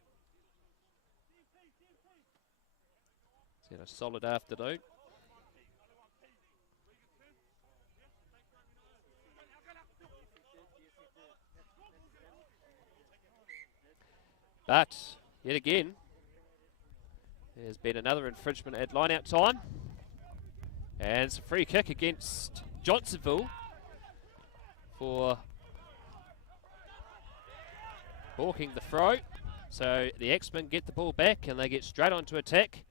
He's had a solid afternoon. But, yet again, there's been another infringement at line-out time. And it's a free kick against Johnsonville for balking the throw. So the Axemen get the ball back and they get straight onto attack.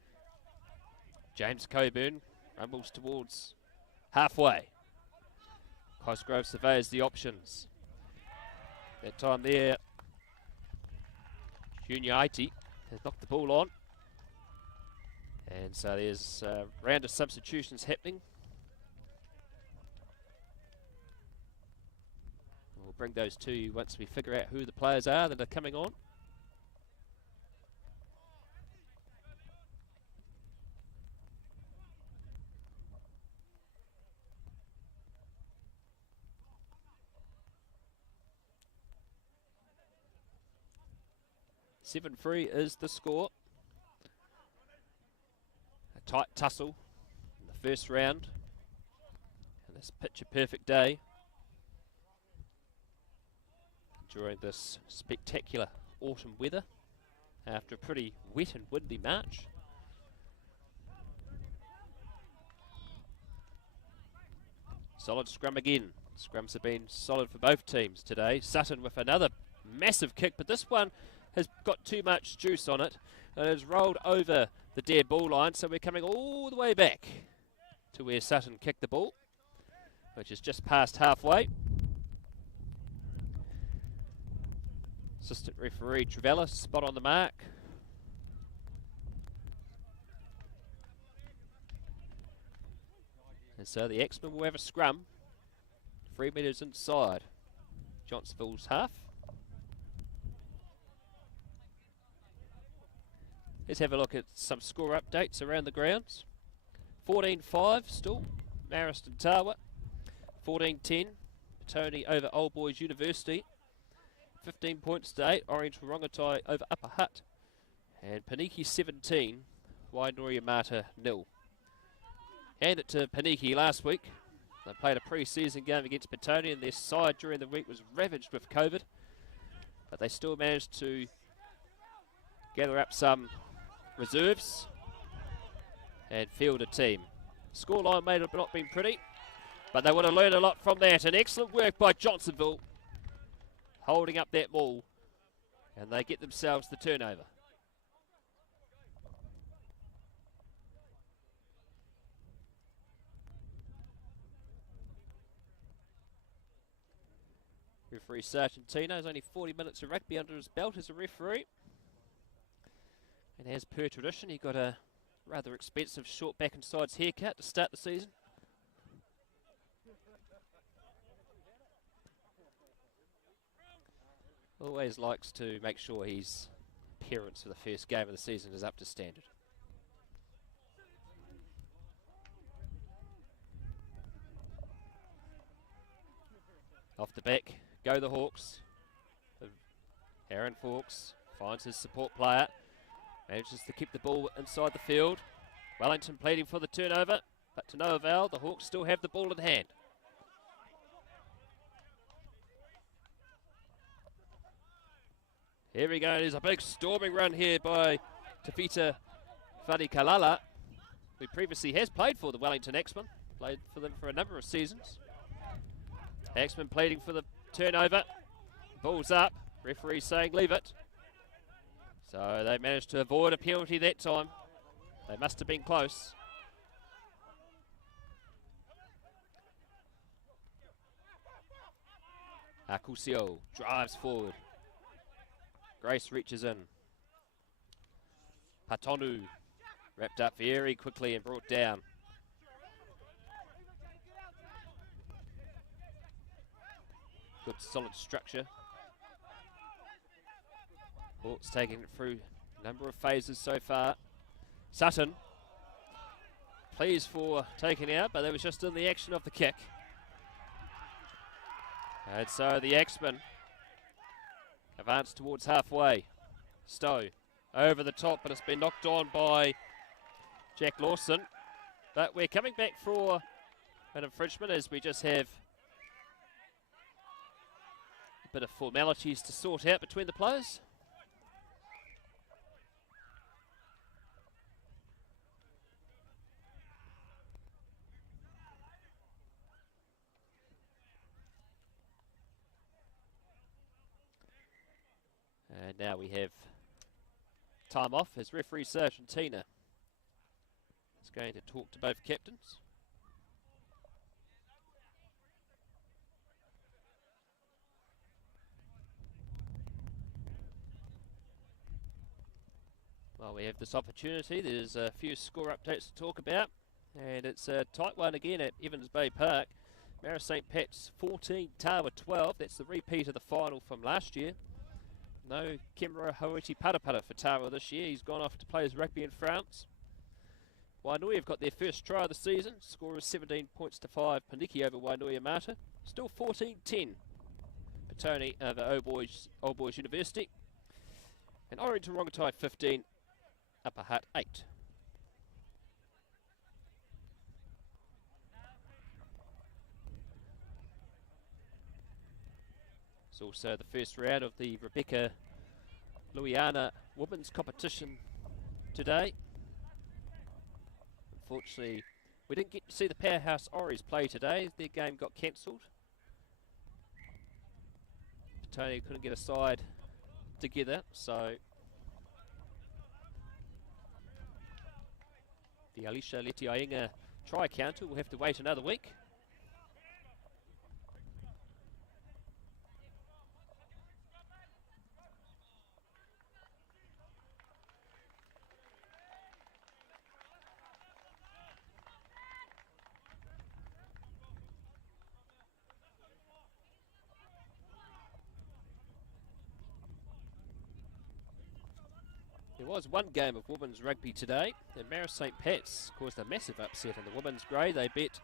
James Coburn rumbles towards halfway. Cosgrove surveys the options. That time there, Junior Aiti has knocked the ball on. And so there's a round of substitutions happening. We'll bring those to you once we figure out who the players are that are coming on. "7-3 is the score. Tight tussle in the first round, and this picture-perfect day during this spectacular autumn weather after a pretty wet and windy March. Solid scrum again. Scrums have been solid for both teams today. Sutton with another massive kick, but this one has got too much juice on it and has rolled over the dead ball line, so we're coming all the way back to where Sutton kicked the ball, which is just past halfway. Assistant referee Trevella, spot on the mark. And so the Axemen will have a scrum, 3 metres inside Johnsonville's half. Let's have a look at some score updates around the grounds. 14-5 still, Mariston Tawa. 14-10, Tony over Old Boys University. 15 points to 8, Orange Wrongotai over Upper Hutt. And Paniki 17, Wainoria Mata 0. Hand it to Paniki last week. They played a pre-season game against Petone, and their side during the week was ravaged with COVID. But they still managed to gather up some reserves and field a team. Scoreline may have not been pretty, but they would have learned a lot from that. And excellent work by Johnsonville, holding up that ball, and they get themselves the turnover. Referee Sargentino has only 40 minutes of rugby under his belt as a referee. And as per tradition, he got a rather expensive short back and sides haircut to start the season. Always likes to make sure his appearance for the first game of the season is up to standard. Off the back, go the Hawks. Aaron Fawkes finds his support player. Manages to keep the ball inside the field. Wellington pleading for the turnover, but to no avail. The Hawks still have the ball in hand. Here we go. There's a big storming run here by Tafita Whanikalala, who previously has played for the Wellington Axemen. Played for them for a number of seasons. Axemen pleading for the turnover. Ball's up. Referee saying leave it. So they managed to avoid a penalty that time. They must have been close. Acusio drives forward. Grace reaches in. Patonu wrapped up very quickly and brought down. Good solid structure. Hawks taking it through a number of phases so far. Sutton, pleased for taking out, but that was just in the action of the kick. And so the Axemen advance towards halfway. Stowe over the top, but it's been knocked on by Jack Lawson. But we're coming back for an infringement as we just have a bit of formalities to sort out between the players. And now we have time off as referee Sargentina is going to talk to both captains. Well, we have this opportunity. There's a few score updates to talk about, and it's a tight one again at Evans Bay Park. Marist St Pat's 14, Tawa 12. That's the repeat of the final from last year. No Kemura Hauiti Parapara for Tawa this year. He's gone off to play his rugby in France. Wainui have got their first try of the season. Score is 17 points to 5. Paniki over Wainui Amata. Still 14-10. Petone over Old Boys University. And Orange Rongotai 15. Upper Hutt 8. It's also the first round of the Rebecca Louisiana women's competition today. Unfortunately, we didn't get to see the Powerhouse Ories play today. Their game got cancelled. Tony couldn't get a side together, so the Alicia Letiainga try counter will have to wait another week. There was one game of women's rugby today, and Marist St Pat's caused a massive upset in the women's grade. They bet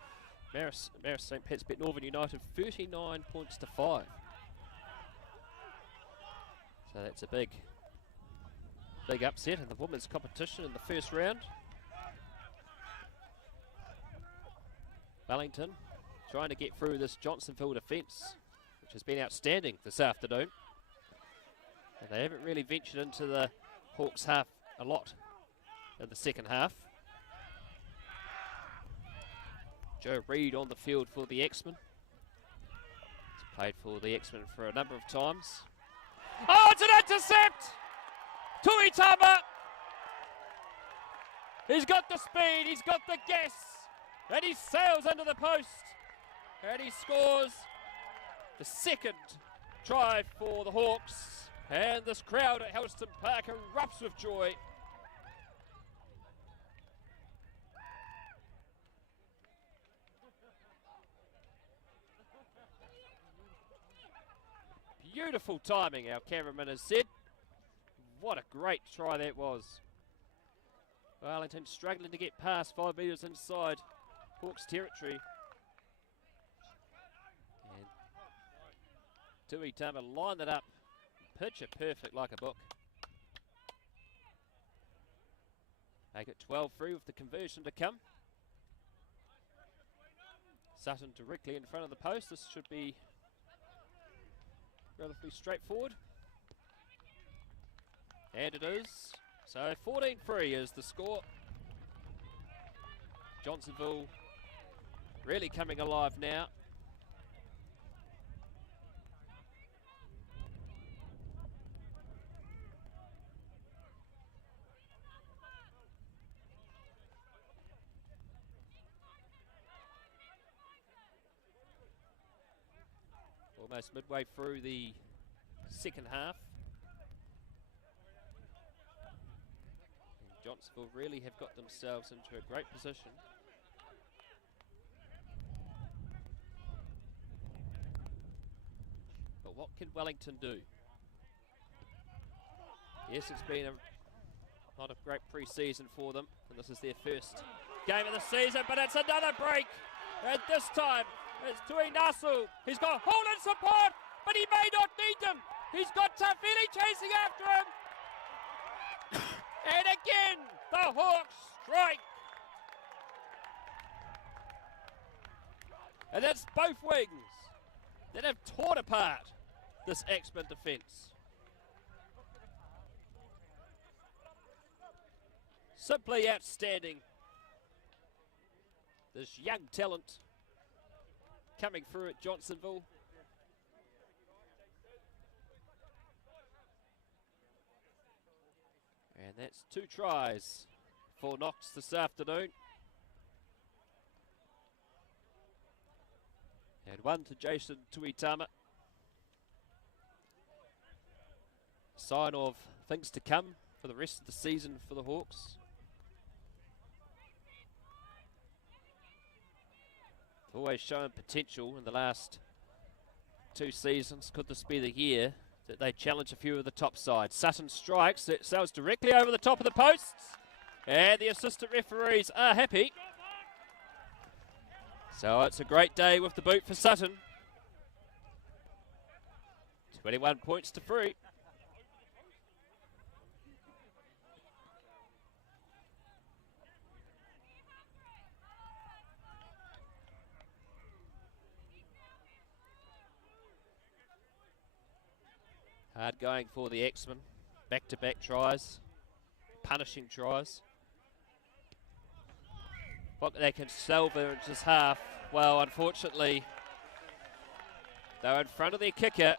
Marist St Pat's bet Northern United 39 points to 5. So that's a big upset in the women's competition in the first round. Wellington trying to get through this Johnsonville defence, which has been outstanding this afternoon. And they haven't really ventured into the Hawks half a lot in the second half. Joe Reid on the field for the Axemen. He's played for the Axemen for a number of times. Oh, it's an intercept! Tuitama! He's got the speed, he's got the gas, and he sails under the post. And he scores the second try for the Hawks. And this crowd at Helston Park erupts with joy. Beautiful timing, our cameraman has said. What a great try that was. Wellington struggling to get past 5 metres inside Hawks territory. And Tuitama lined it up. Picture perfect like a book. Make it 12-3 with the conversion to come. Sutton directly in front of the post. This should be relatively straightforward. And it is. So 14-3 is the score. Johnsonville really coming alive now. Almost midway through the second half. And Johnsonville really have got themselves into a great position. can Wellington do? Yes, it's been not a great pre-season for them, and this is their first game of the season, but it's another break. And this time, it's Tui Nasu. He's got Holland support, but he may not need them. He's got Tafili chasing after him. And again, the Hawks strike. And it's both wings that have torn apart this Axemen defence. Simply outstanding. This young talent coming through at Johnsonville. And that's 2 tries for Knox this afternoon. And 1 to Jason Tuitama. Sign of things to come for the rest of the season for the Hawks. They've always shown potential in the last 2 seasons. Could this be the year that they challenge a few of the top sides? Sutton strikes, it sails directly over the top of the posts. And the assistant referees are happy. So it's a great day with the boot for Sutton. 21 points to 3. Hard going for the Axemen. Back-to-back tries. Punishing tries. What they can salvage this half. Well, unfortunately, they're in front of their kicker.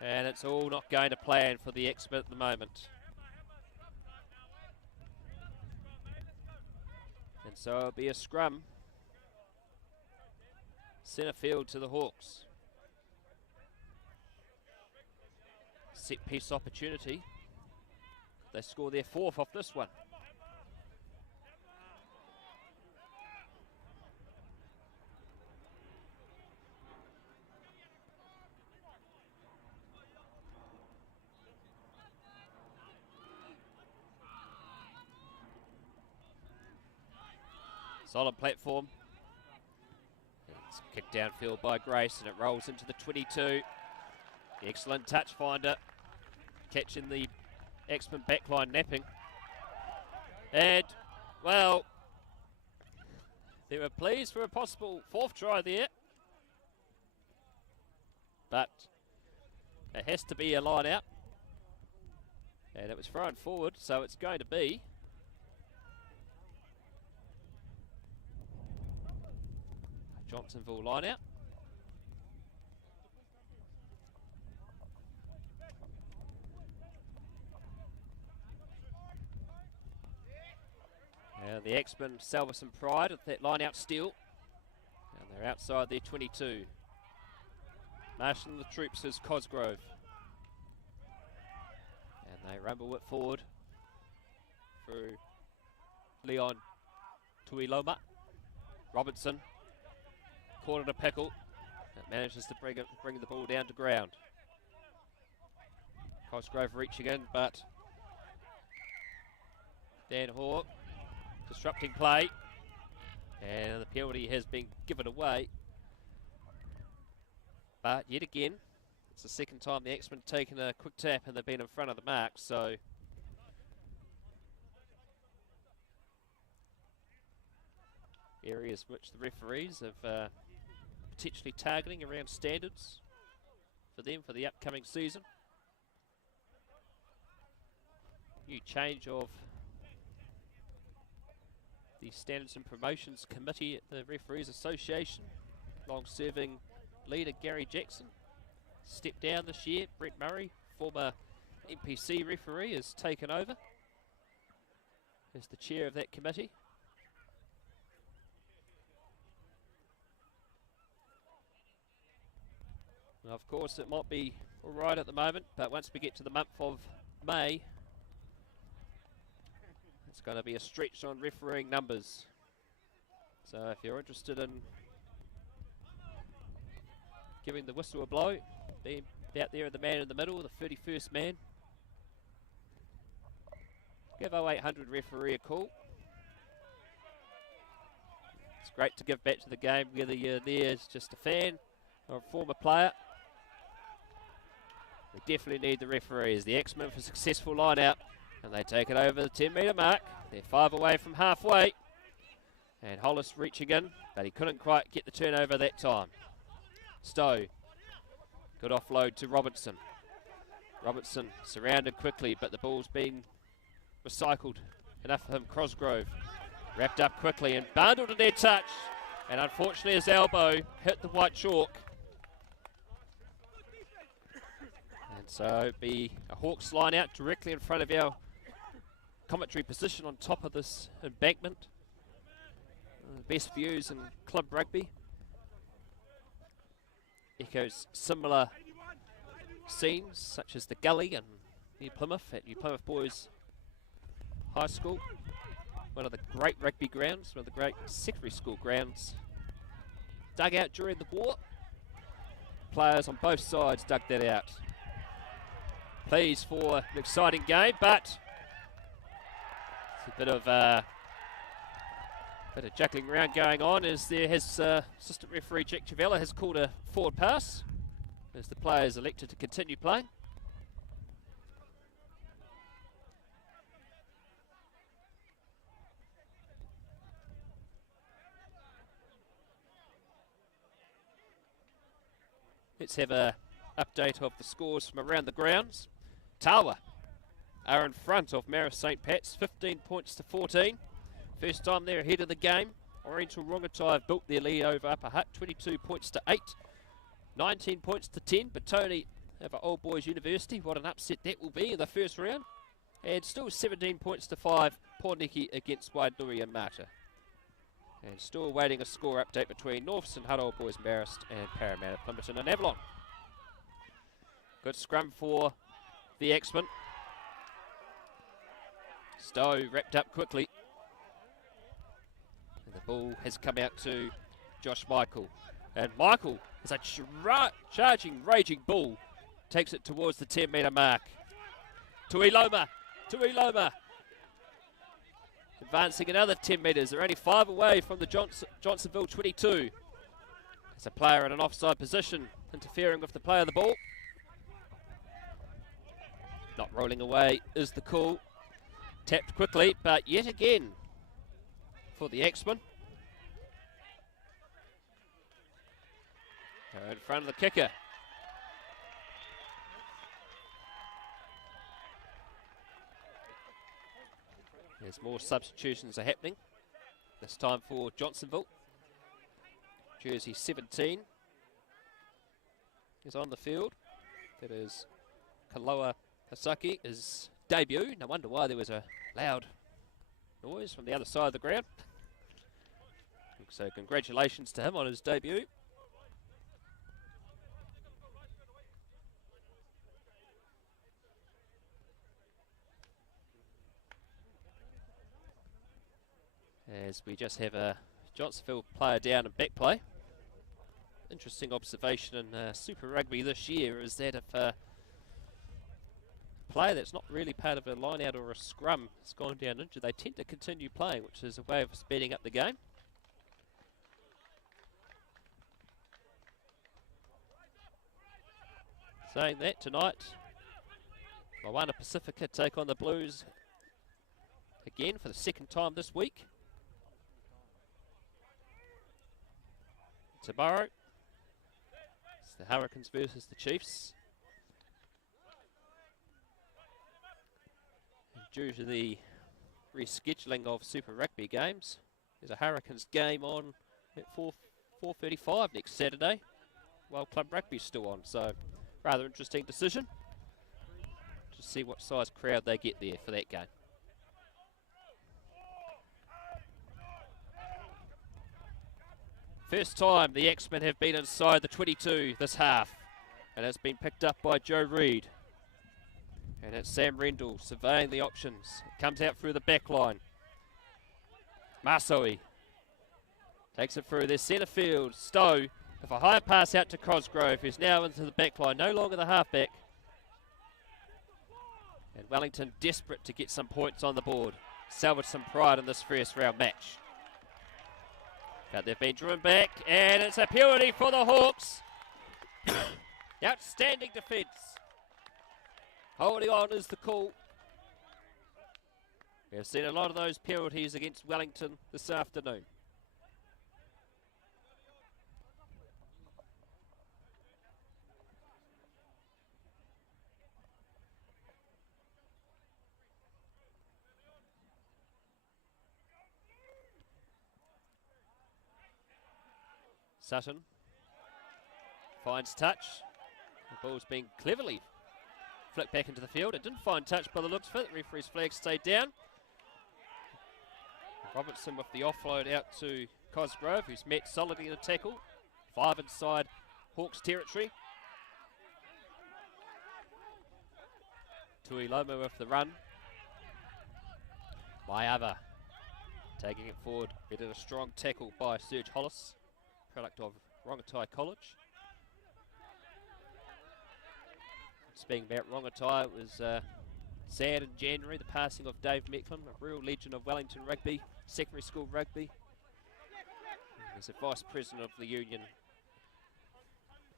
And it's all not going to plan for the Axemen at the moment. And so it'll be a scrum. Centre field to the Hawks. Set piece opportunity. They score their 4th off this one. Solid platform. It's kicked downfield by Grace and it rolls into the 22. Excellent touch finder. Catching the Axemen backline napping. And, well, they were pleased for a possible 4th try there. But it has to be a line out. And it was thrown forward, so it's going to be Johnsonville line out. The Axemen salve some pride at that line out steal. And they're outside their 22. Marshalling the troops is Cosgrove. And they rumble it forward through Leon Tuiloma. Robertson. Corner to Pickle. That manages to bring the ball down to ground. Cosgrove reaching in, but Dan Hawke disrupting play, and the penalty has been given away. But yet again, it's the second time the Axemen have taken a quick tap and they've been in front of the mark, so areas which the referees have potentially targeting around standards for them for the upcoming season. New change of the Standards and Promotions Committee at the Referees Association. Long-serving leader Gary Jackson stepped down this year. Brett Murray, former NPC referee, has taken over as the chair of that committee. Now, of course, it might be all right at the moment, but once we get to the month of May, it's going to be a stretch on refereeing numbers. So if you're interested in giving the whistle a blow, being out there, the man in the middle, the 31st man. Give 0800 referee a call. It's great to give back to the game, whether you're there as just a fan or a former player. We definitely need the referees. The Axemen for a successful line out, and they take it over the 10-metre mark. They're 5 away from halfway. And Hollis reaching in, but he couldn't quite get the turnover that time. Stowe, good offload to Robertson. Robertson surrounded quickly, but the ball's been recycled. Enough for him. Cosgrove wrapped up quickly and bundled in their touch. And unfortunately his elbow hit the white chalk. And so it'd be a Hawks line out directly in front of our commentary position on top of this embankment. Best views in club rugby. Echoes similar scenes such as the Gully and New Plymouth at New Plymouth Boys High School. One of the great rugby grounds, one of the great secondary school grounds. Dug out during the war. Players on both sides dug that out. Pleased for an exciting game, but it's a bit of juggling around going on as there has assistant referee Jack Chavella has called a forward pass as the players elected to continue playing. Let's have a update of the scores from around the grounds. Tawa are in front of Marist St. Pat's, 15 points to 14. First time they're ahead of the game. Oriental Rongotai have built their lead over Upper Hutt, 22 points to 8. 19 points to 10. Batoni over Old Boys University. What an upset that will be in the first round. And still 17 points to 5. Pōneke against Wainui and Mata. And still awaiting a score update between Northern Hutt Old Boys Marist and Parramatta Plimpton and Avalon. Good scrum for the Axemen. Stowe wrapped up quickly. And the ball has come out to Josh Michael. And Michael is a charging, raging bull. Takes it towards the 10-metre mark. Tuiloma. Advancing another 10 metres. They're only 5 away from the Johnsonville 22. There's a player in an offside position, interfering with the play of the ball. Not rolling away is the call. Tapped quickly, but yet again for the Axemen. They're in front of the kicker. As more substitutions are happening, this time for Johnsonville. Jersey 17 is on the field. That is Kaloa Hasaki, his debut. No wonder why there was a loud noise from the other side of the ground. So congratulations to him on his debut. As we just have a Johnsonville player down in back play. Interesting observation in Super Rugby this year is that if a player that's not really part of a line out or a scrum has gone down injured, they tend to continue playing, which is a way of speeding up the game. Saying that, tonight, Moana Pacifica take on the Blues again for the second time this week. Tomorrow, it's the Hurricanes versus the Chiefs. And due to the rescheduling of Super Rugby games, there's a Hurricanes game on at 4:35 next Saturday, while Club Rugby's still on. So, rather interesting decision. To see what size crowd they get there for that game. First time the Axemen have been inside the 22 this half, and it's been picked up by Joe Reid. And it's Sam Rendell surveying the options. It comes out through the back line. Masoi takes it through their centre field. Stowe With a high pass out to Cosgrove, who's now into the back line, no longer the halfback. And Wellington desperate to get some points on the board, salvage some pride in this first round match. But they've been driven back, and it's a penalty for the Hawks. Outstanding defence. Holding on is the call. We've seen a lot of those penalties against Wellington this afternoon. Sutton finds touch. The ball's being cleverly flicked back into the field. It didn't find touch by the looks of it. The referee's flag stayed down. Robertson with the offload out to Cosgrove, who's met solidly in a tackle. 5 inside Hawks territory. Tui Loma with the run. Maiava taking it forward. We did a strong tackle by Serge Hollis, product of Rongotai College. Speaking about Rongotai, it was sad in January, the passing of Dave Mecklin, a real legend of Wellington rugby, secondary school rugby. He's a vice president of the union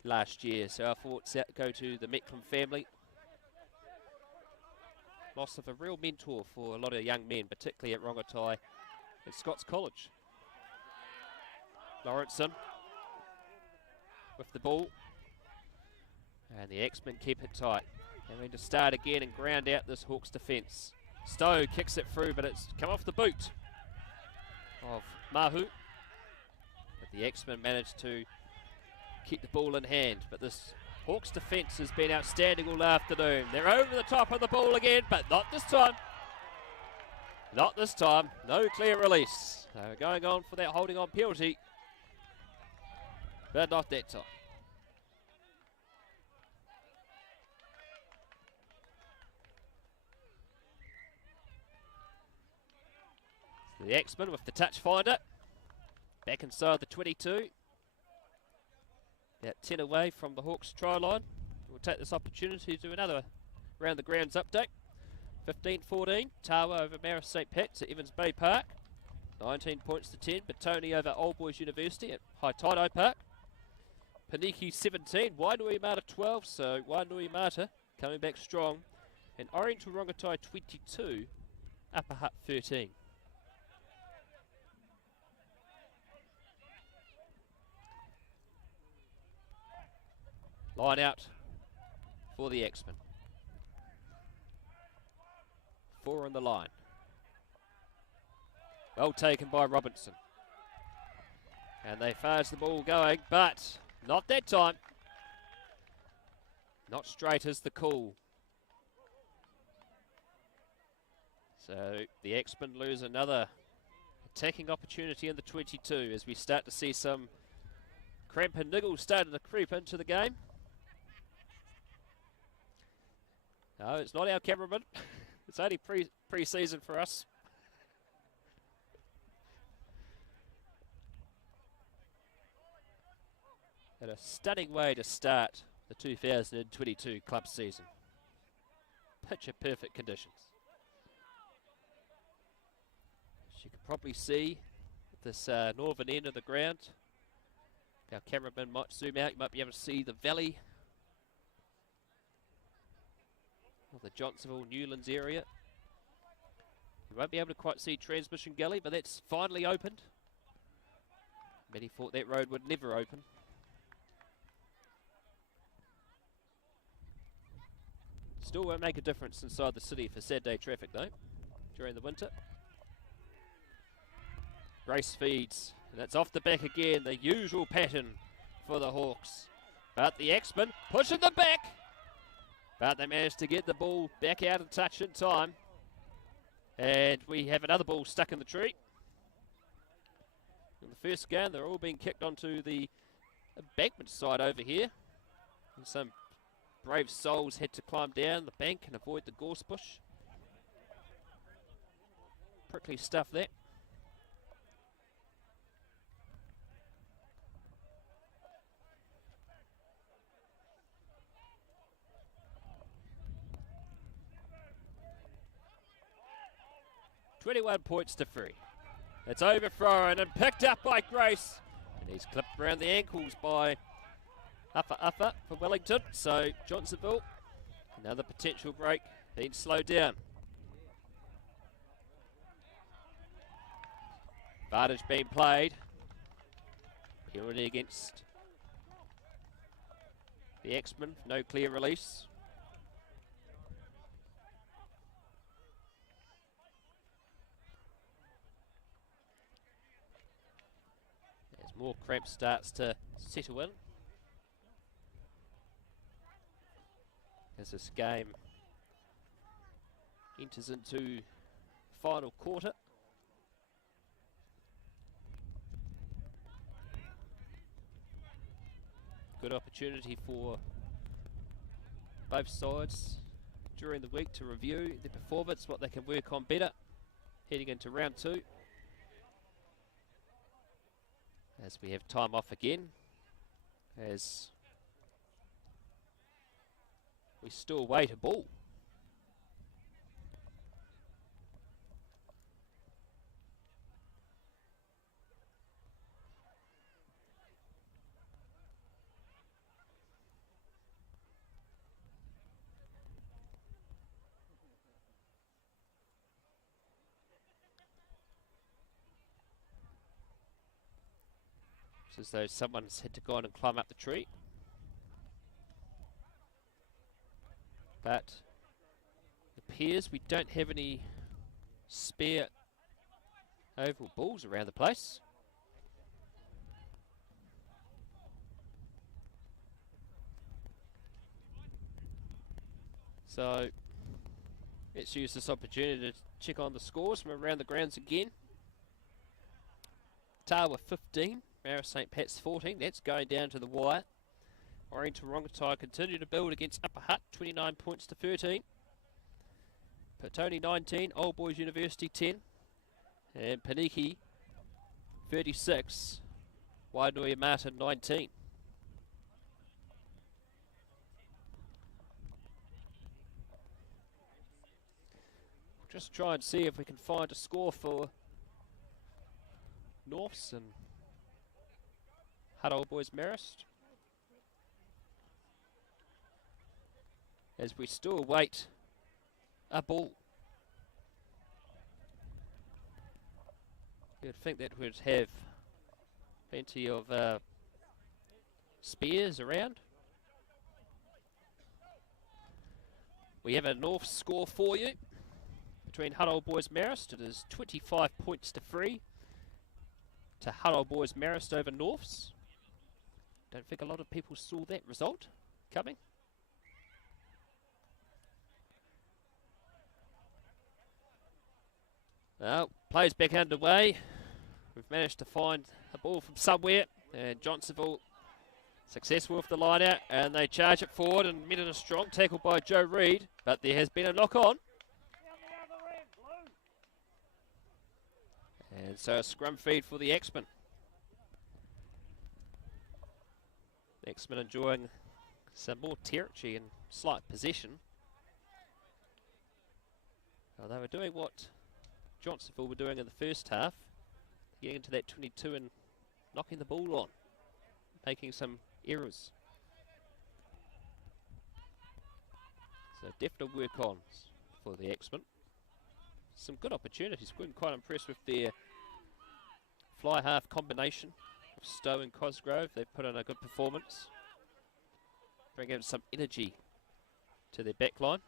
last year, so our thoughts go to the Mecklin family. Loss of a real mentor for a lot of young men, particularly at Rongotai and Scots College. Lawrenson with the ball, and the Axemen keep it tight. Having to start again and ground out this Hawks defence. Stowe kicks it through, but it's come off the boot of Mahu. But the Axemen managed to keep the ball in hand. But this Hawks defence has been outstanding all afternoon. They're over the top of the ball again, but not this time. Not this time. No clear release. They're going on for that holding on penalty, but not that time. The Axemen with the touch finder, back inside the 22. About 10 away from the Hawks try line. We'll take this opportunity to do another round the grounds update. 15-14, Tawa over Marist St. Pat's at Evans Bay Park. 19 points to 10, Batoni over Old Boys University at Haitaido Park. Paniki 17, Wainui Mata 12, so Wainui Mata coming back strong. And Oriental Rongotai 22, Upper Hutt 13. Line out for the Axemen. 4 on the line. Well taken by Robinson. And they fast the ball going, but not that time. Not straight as the call. So the Axemen lose another attacking opportunity in the 22 as we start to see some cramp and niggle starting to creep into the game. No, it's not our cameraman. It's only pre-season for us. And a stunning way to start the 2022 club season. Picture perfect conditions. As you can probably see this northern end of the ground. Our cameraman might zoom out, you might be able to see the valley of the Johnsonville Newlands area. You won't be able to quite see Transmission Gully, but that's finally opened. Many thought that road would never open. Still won't make a difference inside the city for Saturday traffic though, during the winter. Grace feeds, and that's off the back again, the usual pattern for the Hawks. But the Axemen pushing them back. But they managed to get the ball back out of touch in time. And we have another ball stuck in the tree. In the first game, they're all being kicked onto the embankment side over here. And some brave souls had to climb down the bank and avoid the gorse bush. Prickly stuff that. 21 points to 3. It's overthrown and picked up by Grace. And he's clipped around the ankles by Uffa for Wellington. So Johnsonville, another potential break, being slowed down. Advantage being played. Penalty against the Axemen, no clear release. As more cramp starts to settle in, as this game enters into final quarter. Good opportunity for both sides during the week to review their performance, what they can work on better heading into round 2. As we have time off again, as we still await a ball. It's as though someone's had to go on and climb up the tree. But it appears we don't have any spare oval balls around the place. So let's use this opportunity to check on the scores from around the grounds again. Tawa 15, Marist St. Pat's 14. That's going down to the wire. Oriental Rongotai continue to build against Upper Hutt, 29 points to 13. Petone 19, Old Boys University 10. And Paniki 36, Wainoia Martin 19. Just try and see if we can find a score for Norths and Hutt Old Boys Marist, as we still await a ball. You'd think that we'd have plenty of spears around. We have a North score for you between Hutt Old Boys Marist. It is 25 points to 3 to Hutt Old Boys Marist over Norths. Don't think a lot of people saw that result coming. Well, play's back underway. We've managed to find a ball from somewhere, and Johnsonville successful with the line out, and they charge it forward and met in a strong tackle by Joe Reid, but there has been a knock on. And so a scrum feed for the Axemen. The Axemen enjoying some more territory and slight possession. Well, they were doing what Johnsonville were doing in the first half, getting into that 22 and knocking the ball on, making some errors. So definite work on for the Axemen. Some good opportunities. We're quite impressed with their fly half combination of Stowe and Cosgrove. They've put in a good performance, bringing some energy to their back line.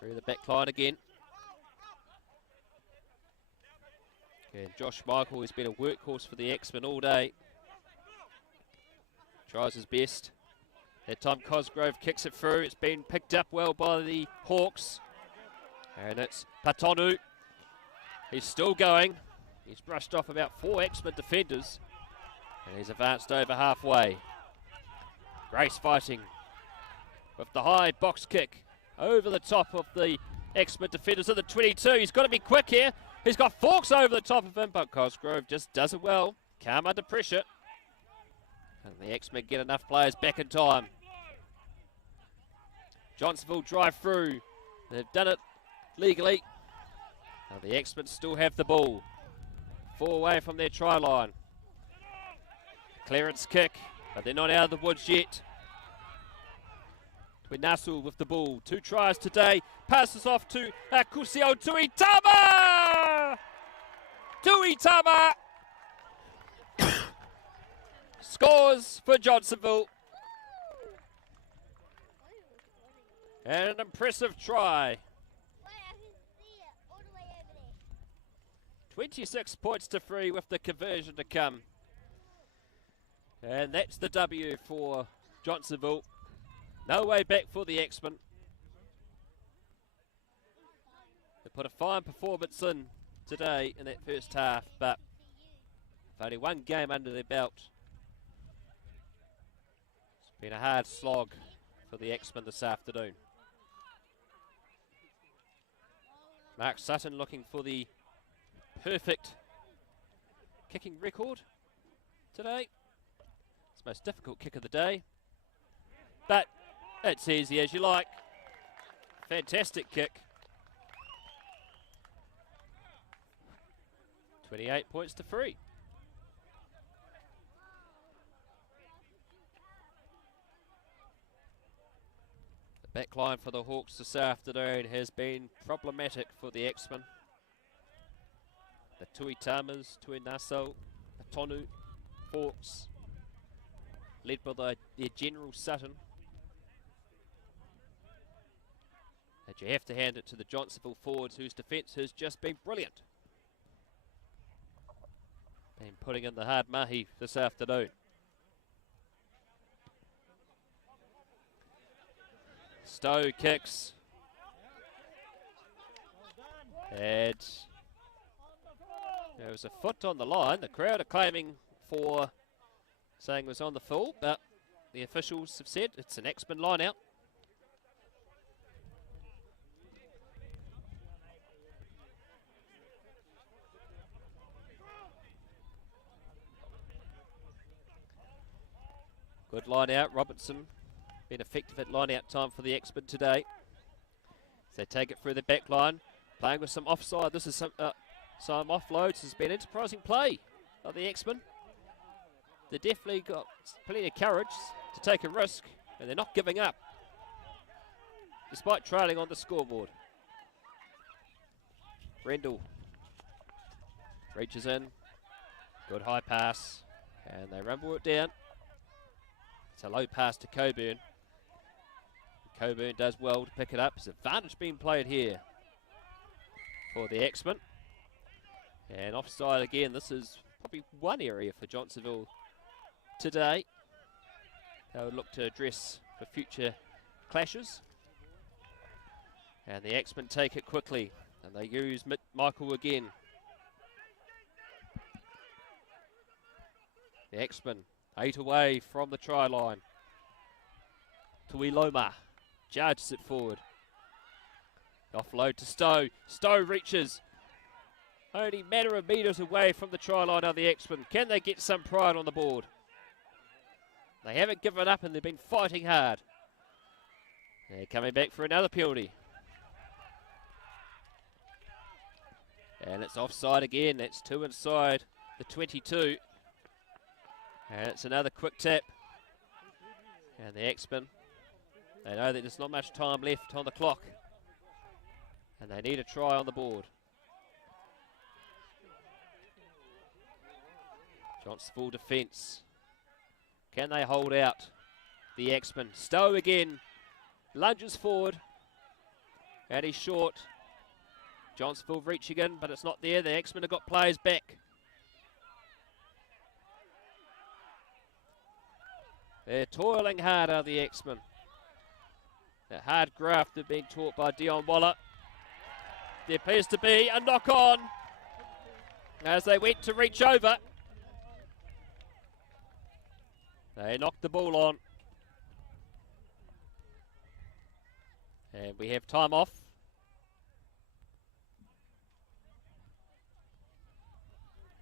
Through the back line again. And Josh Michael has been a workhorse for the Axemen all day. Tries his best. That time Cosgrove kicks it through. It's been picked up well by the Hawks. And it's Patonu. He's still going. He's brushed off about 4 Axemen defenders. And he's advanced over halfway. Grace fighting with the high box kick over the top of the Axemen defenders at the 22. He's got to be quick here. He's got Forks over the top of him, but Cosgrove just does it well. Calm under pressure. And the Axemen get enough players back in time. Johnsonville drive through. They've done it legally. Now the Axemen still have the ball. 4 away from their try line. Clearance kick, but they're not out of the woods yet. Nasu with the ball. 2 tries today. Passes off to Kusio Tuitama! Tuitama scores for Johnsonville. And an impressive try. 26 points to 3 with the conversion to come. And that's the W for Johnsonville. No way back for the Axemen. They put a fine performance in today in that first half, but only 1 game under their belt. It's been a hard slog for the Axemen this afternoon. Mark Sutton looking for the perfect kicking record today. It's the most difficult kick of the day, but it's easy as you like. Fantastic kick. 28 points to 3. The back line for the Hawks this afternoon has been problematic for the Axemen. The Tuitamas, Tuinaso, the Tonu, Hawks, led by their General Sutton. And you have to hand it to the Johnsonville forwards, whose defence has just been brilliant. And putting in the hard mahi this afternoon. Stowe kicks. And there was a foot on the line. The crowd are claiming for saying it was on the full, but the officials have said it's an Axemen line out. Good line out. Robertson been effective at line out time for the Axemen today. So they take it through the back line, playing with some offside. This is some offloads. Has been enterprising play by the Axemen. They definitely got plenty of courage to take a risk, and they're not giving up despite trailing on the scoreboard. Rendell reaches in, good high pass, and they rumble it down. It's a low pass to Coburn. Coburn does well to pick it up. There's advantage being played here for the Axemen. And offside again. This is probably one area for Johnsonville today they would look to address for future clashes. And the Axemen take it quickly, and they use Michael again. The Axemen 8 away from the try line. Tuiloma charges it forward. Offload to Stowe. Stowe reaches. Only matter of metres away from the try line are the Axemen. Can they get some pride on the board? They haven't given up and they've been fighting hard. They're coming back for another penalty. And it's offside again. That's 2 inside the 22. And it's another quick tap. And the Axemen, they know that there's not much time left on the clock. And they need a try on the board. Johnsonville defence. Can they hold out? The Axemen. Stowe again. Lunges forward. And he's short. Johnsonville reaching in, but it's not there. The Axemen have got players back. They're toiling hard, are the Axemen. The hard graft they've been taught by Dion Waller. There appears to be a knock on as they went to reach over. They knocked the ball on. And we have time off.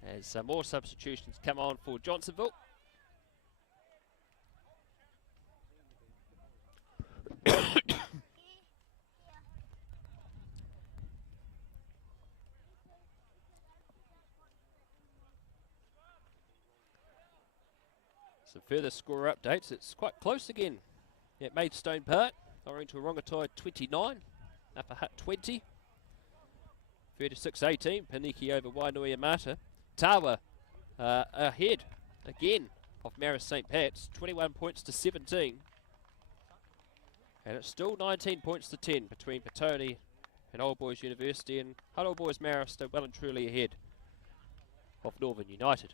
As some more substitutions come on for Johnsonville. Some further score updates. It's quite close again at Maidstone Park. Orange Orangatai 29, Upper Hutt 20. 36-18, Paniki over Wainuiamata. Tawa ahead again of Maris St. Pat's, 21 points to 17. And it's still 19 points to 10 between Petone and Old Boys University, and Hutt Old Boys Maris still well and truly ahead of Northern United.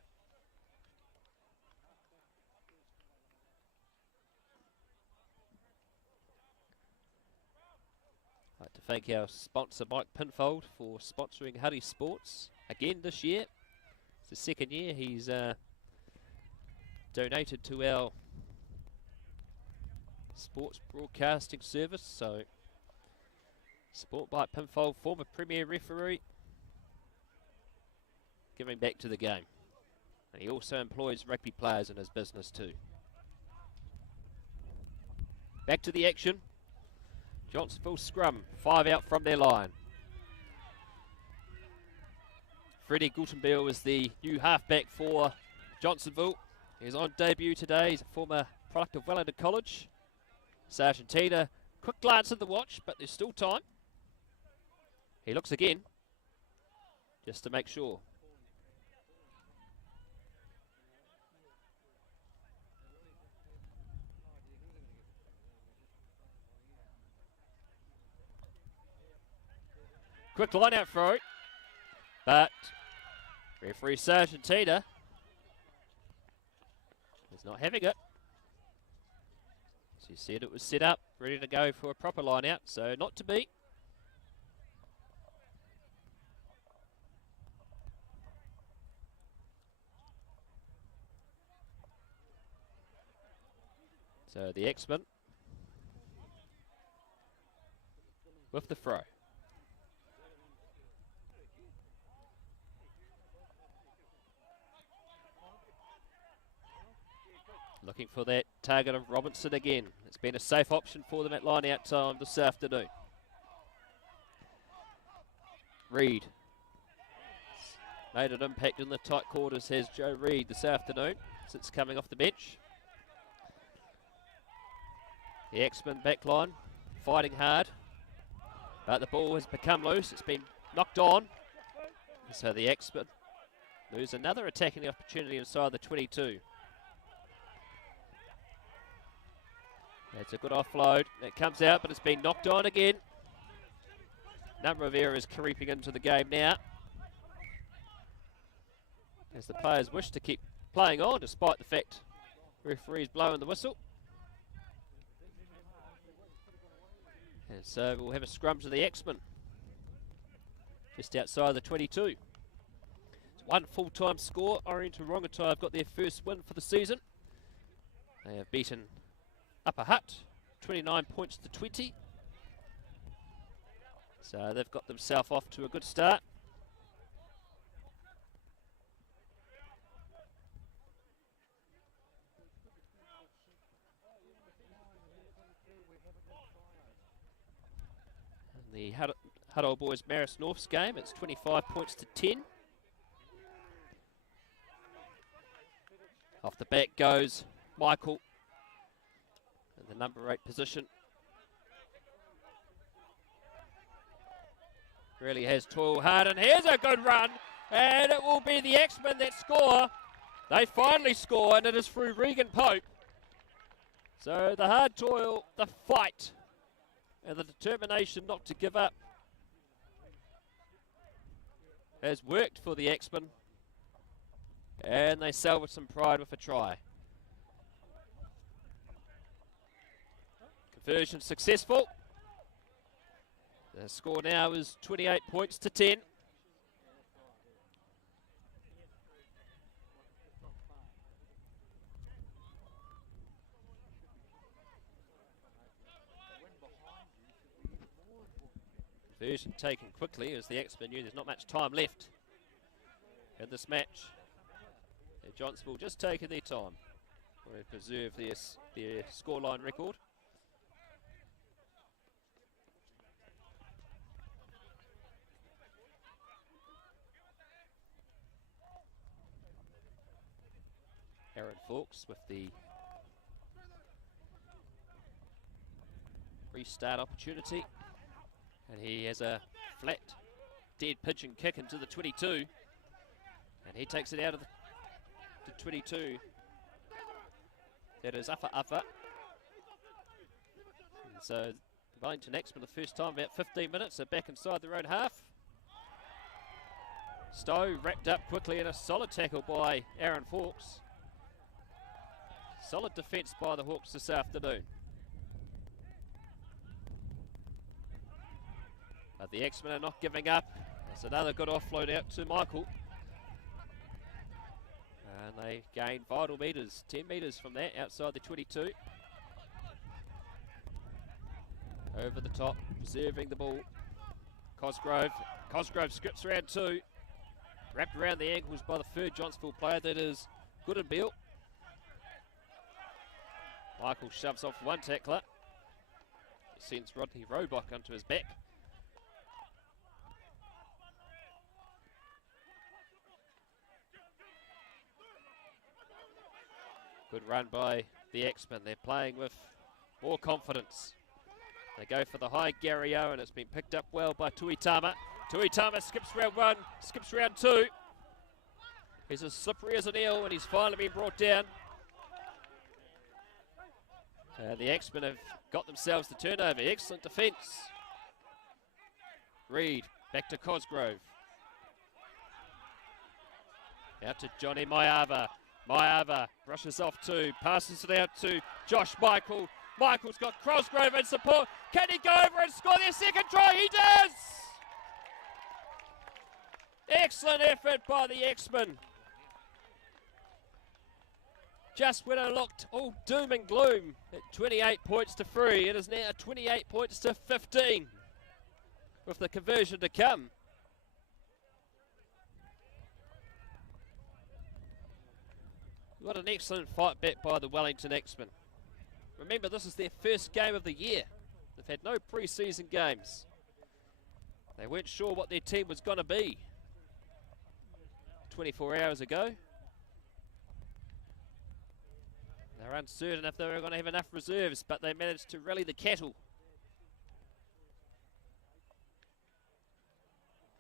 I'd like to thank our sponsor Mike Pinfold for sponsoring Huddy Sports again this year. It's the second year he's donated to our sports broadcasting service, so support Mike Pinfold, former Premier referee, giving back to the game. And he also employs rugby players in his business too. Back to the action. Johnsonville scrum, 5 out from their line. Freddie Gutenberg is the new halfback for Johnsonville. He's on debut today. He's a former product of Wellington College. Sargentina, quick glance at the watch, but there's still time. He looks again, just to make sure. Quick line out throw, but referee Sargentina is not having it. She said it was set up, ready to go for a proper line out, so not to be. So the Axemen with the throw. Looking for that target of Robinson again. It's been a safe option for them at line out time this afternoon. Reid made an impact in the tight quarters, has Joe Reid this afternoon since coming off the bench. The Axemen back line fighting hard, but the ball has become loose. It's been knocked on. So the Axemen lose another attacking opportunity inside the 22. That's a good offload. It comes out, but it's been knocked on again. Number of errors creeping into the game now, as the players wish to keep playing on despite the fact referee's blowing the whistle. And so we'll have a scrum to the Axemen, just outside the 22. It's one full-time score. Orange Orangatai have got their first win for the season. They have beaten Upper Hutt, 29 points to 20. So they've got themselves off to a good start. And the Hutt Old Boys Maris Norths game, it's 25 points to 10. Off the back goes Michael, in the number 8 position. Really has toiled hard, and here's a good run, and it will be the Axemen that score. They finally score, and it is through Regan Pope. So the hard toil, the fight, and the determination not to give up has worked for the Axemen, and they salvage some pride with a try. Conversion successful. The score now is 28 points to 10. Conversion taken quickly as the Axemen knew there's not much time left in this match. And Johnsonville just taking their time to preserve their scoreline record. Aaron Fawkes with the restart opportunity. And he has a flat, dead pigeon kick into the 22. And he takes it out of the 22. That is upper. And so Wellington Axemen the first time, about 15 minutes, are back inside their own half. Stowe wrapped up quickly in a solid tackle by Aaron Fawkes. Solid defence by the Hawks this afternoon. But the Axemen are not giving up. There's another good offload out to Michael. And they gain vital metres, 10 metres from that, outside the 22. Over the top, preserving the ball. Cosgrove scripts round 2. Wrapped around the ankles by the third Johnsonville player, that is Good and Beale. Michael shoves off one tackler. He sends Rodney Roebuck onto his back. Good run by the Axemen. They're playing with more confidence. They go for the high Gary O, and it's been picked up well by Tuitama. Tuitama skips round 1, skips round 2. He's as slippery as an eel, and he's finally been brought down. The Axemen have got themselves the turnover. Excellent defence. Reid, back to Cosgrove. Out to Johnny Maiava. Maiava brushes off 2, passes it out to Josh Michael. Michael's got Cosgrove in support. Can he go over and score their second try? He does! Excellent effort by the Axemen. Just when it looked all doom and gloom at 28 points to 3, it is now 28 points to 15 with the conversion to come. What an excellent fight back by the Wellington Axemen. Remember, this is their first game of the year. They've had no pre-season games. They weren't sure what their team was going to be 24 hours ago. They were uncertain if they were going to have enough reserves, but they managed to rally the cattle.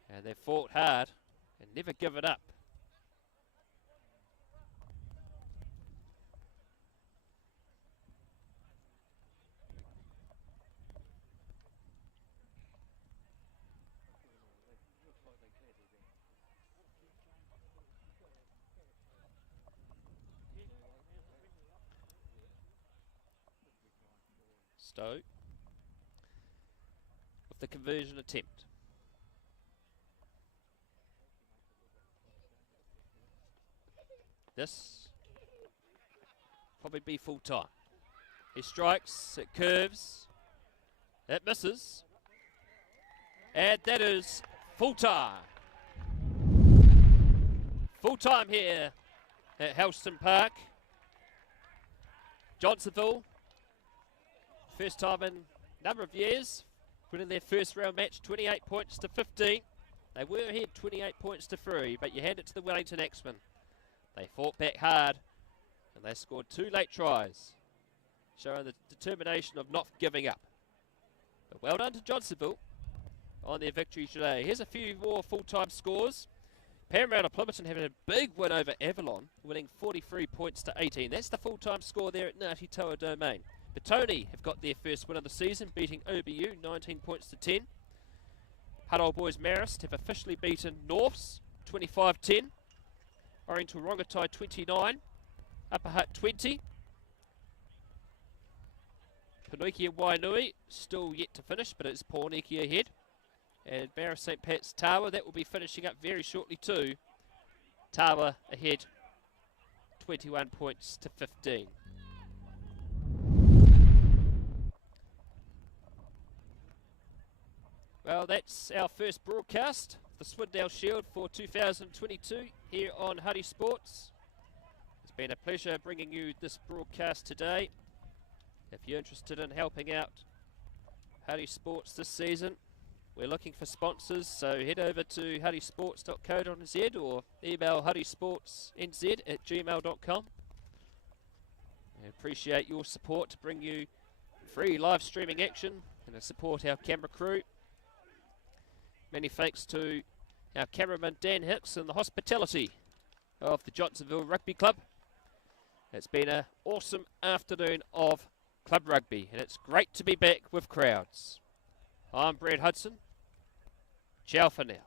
And they've fought hard and never given up. Stowe with the conversion attempt. This probably be full time. He strikes, it curves, it misses, and that is full time. Full time here at Helston Park. Johnsonville, first time in a number of years, winning their first round match 28 points to 15. They were ahead 28 points to 3, but you hand it to the Wellington Axemen. They fought back hard and they scored 2 late tries, showing the determination of not giving up. But well done to Johnsonville on their victory today. Here's a few more full-time scores. Parramatta Plimpton having a big win over Avalon, winning 43 points to 18. That's the full-time score there at Ngāti Toa Domain. Petone have got their first win of the season, beating OBU 19 points to 10. Hutt Old Boys Marist have officially beaten Norths 25-10. Oriental Rongotai 29. Upper Hutt 20. Panukia Wainui still yet to finish, but it's Pōneke ahead. And Barra St. Pat's Tawa, that will be finishing up very shortly too. Tawa ahead 21 points to 15. Well, that's our first broadcast, the Swindale Shield for 2022 here on Huddy Sports. It's been a pleasure bringing you this broadcast today. If you're interested in helping out Huddy Sports this season, we're looking for sponsors, so head over to huddysports.co.nz or email huddysportsnz@gmail.com. We appreciate your support to bring you free live streaming action and to support our camera crew. Many thanks to our cameraman Dan Hicks and the hospitality of the Johnsonville Rugby Club. It's been an awesome afternoon of club rugby, and it's great to be back with crowds. I'm Brad Hudson. Ciao for now.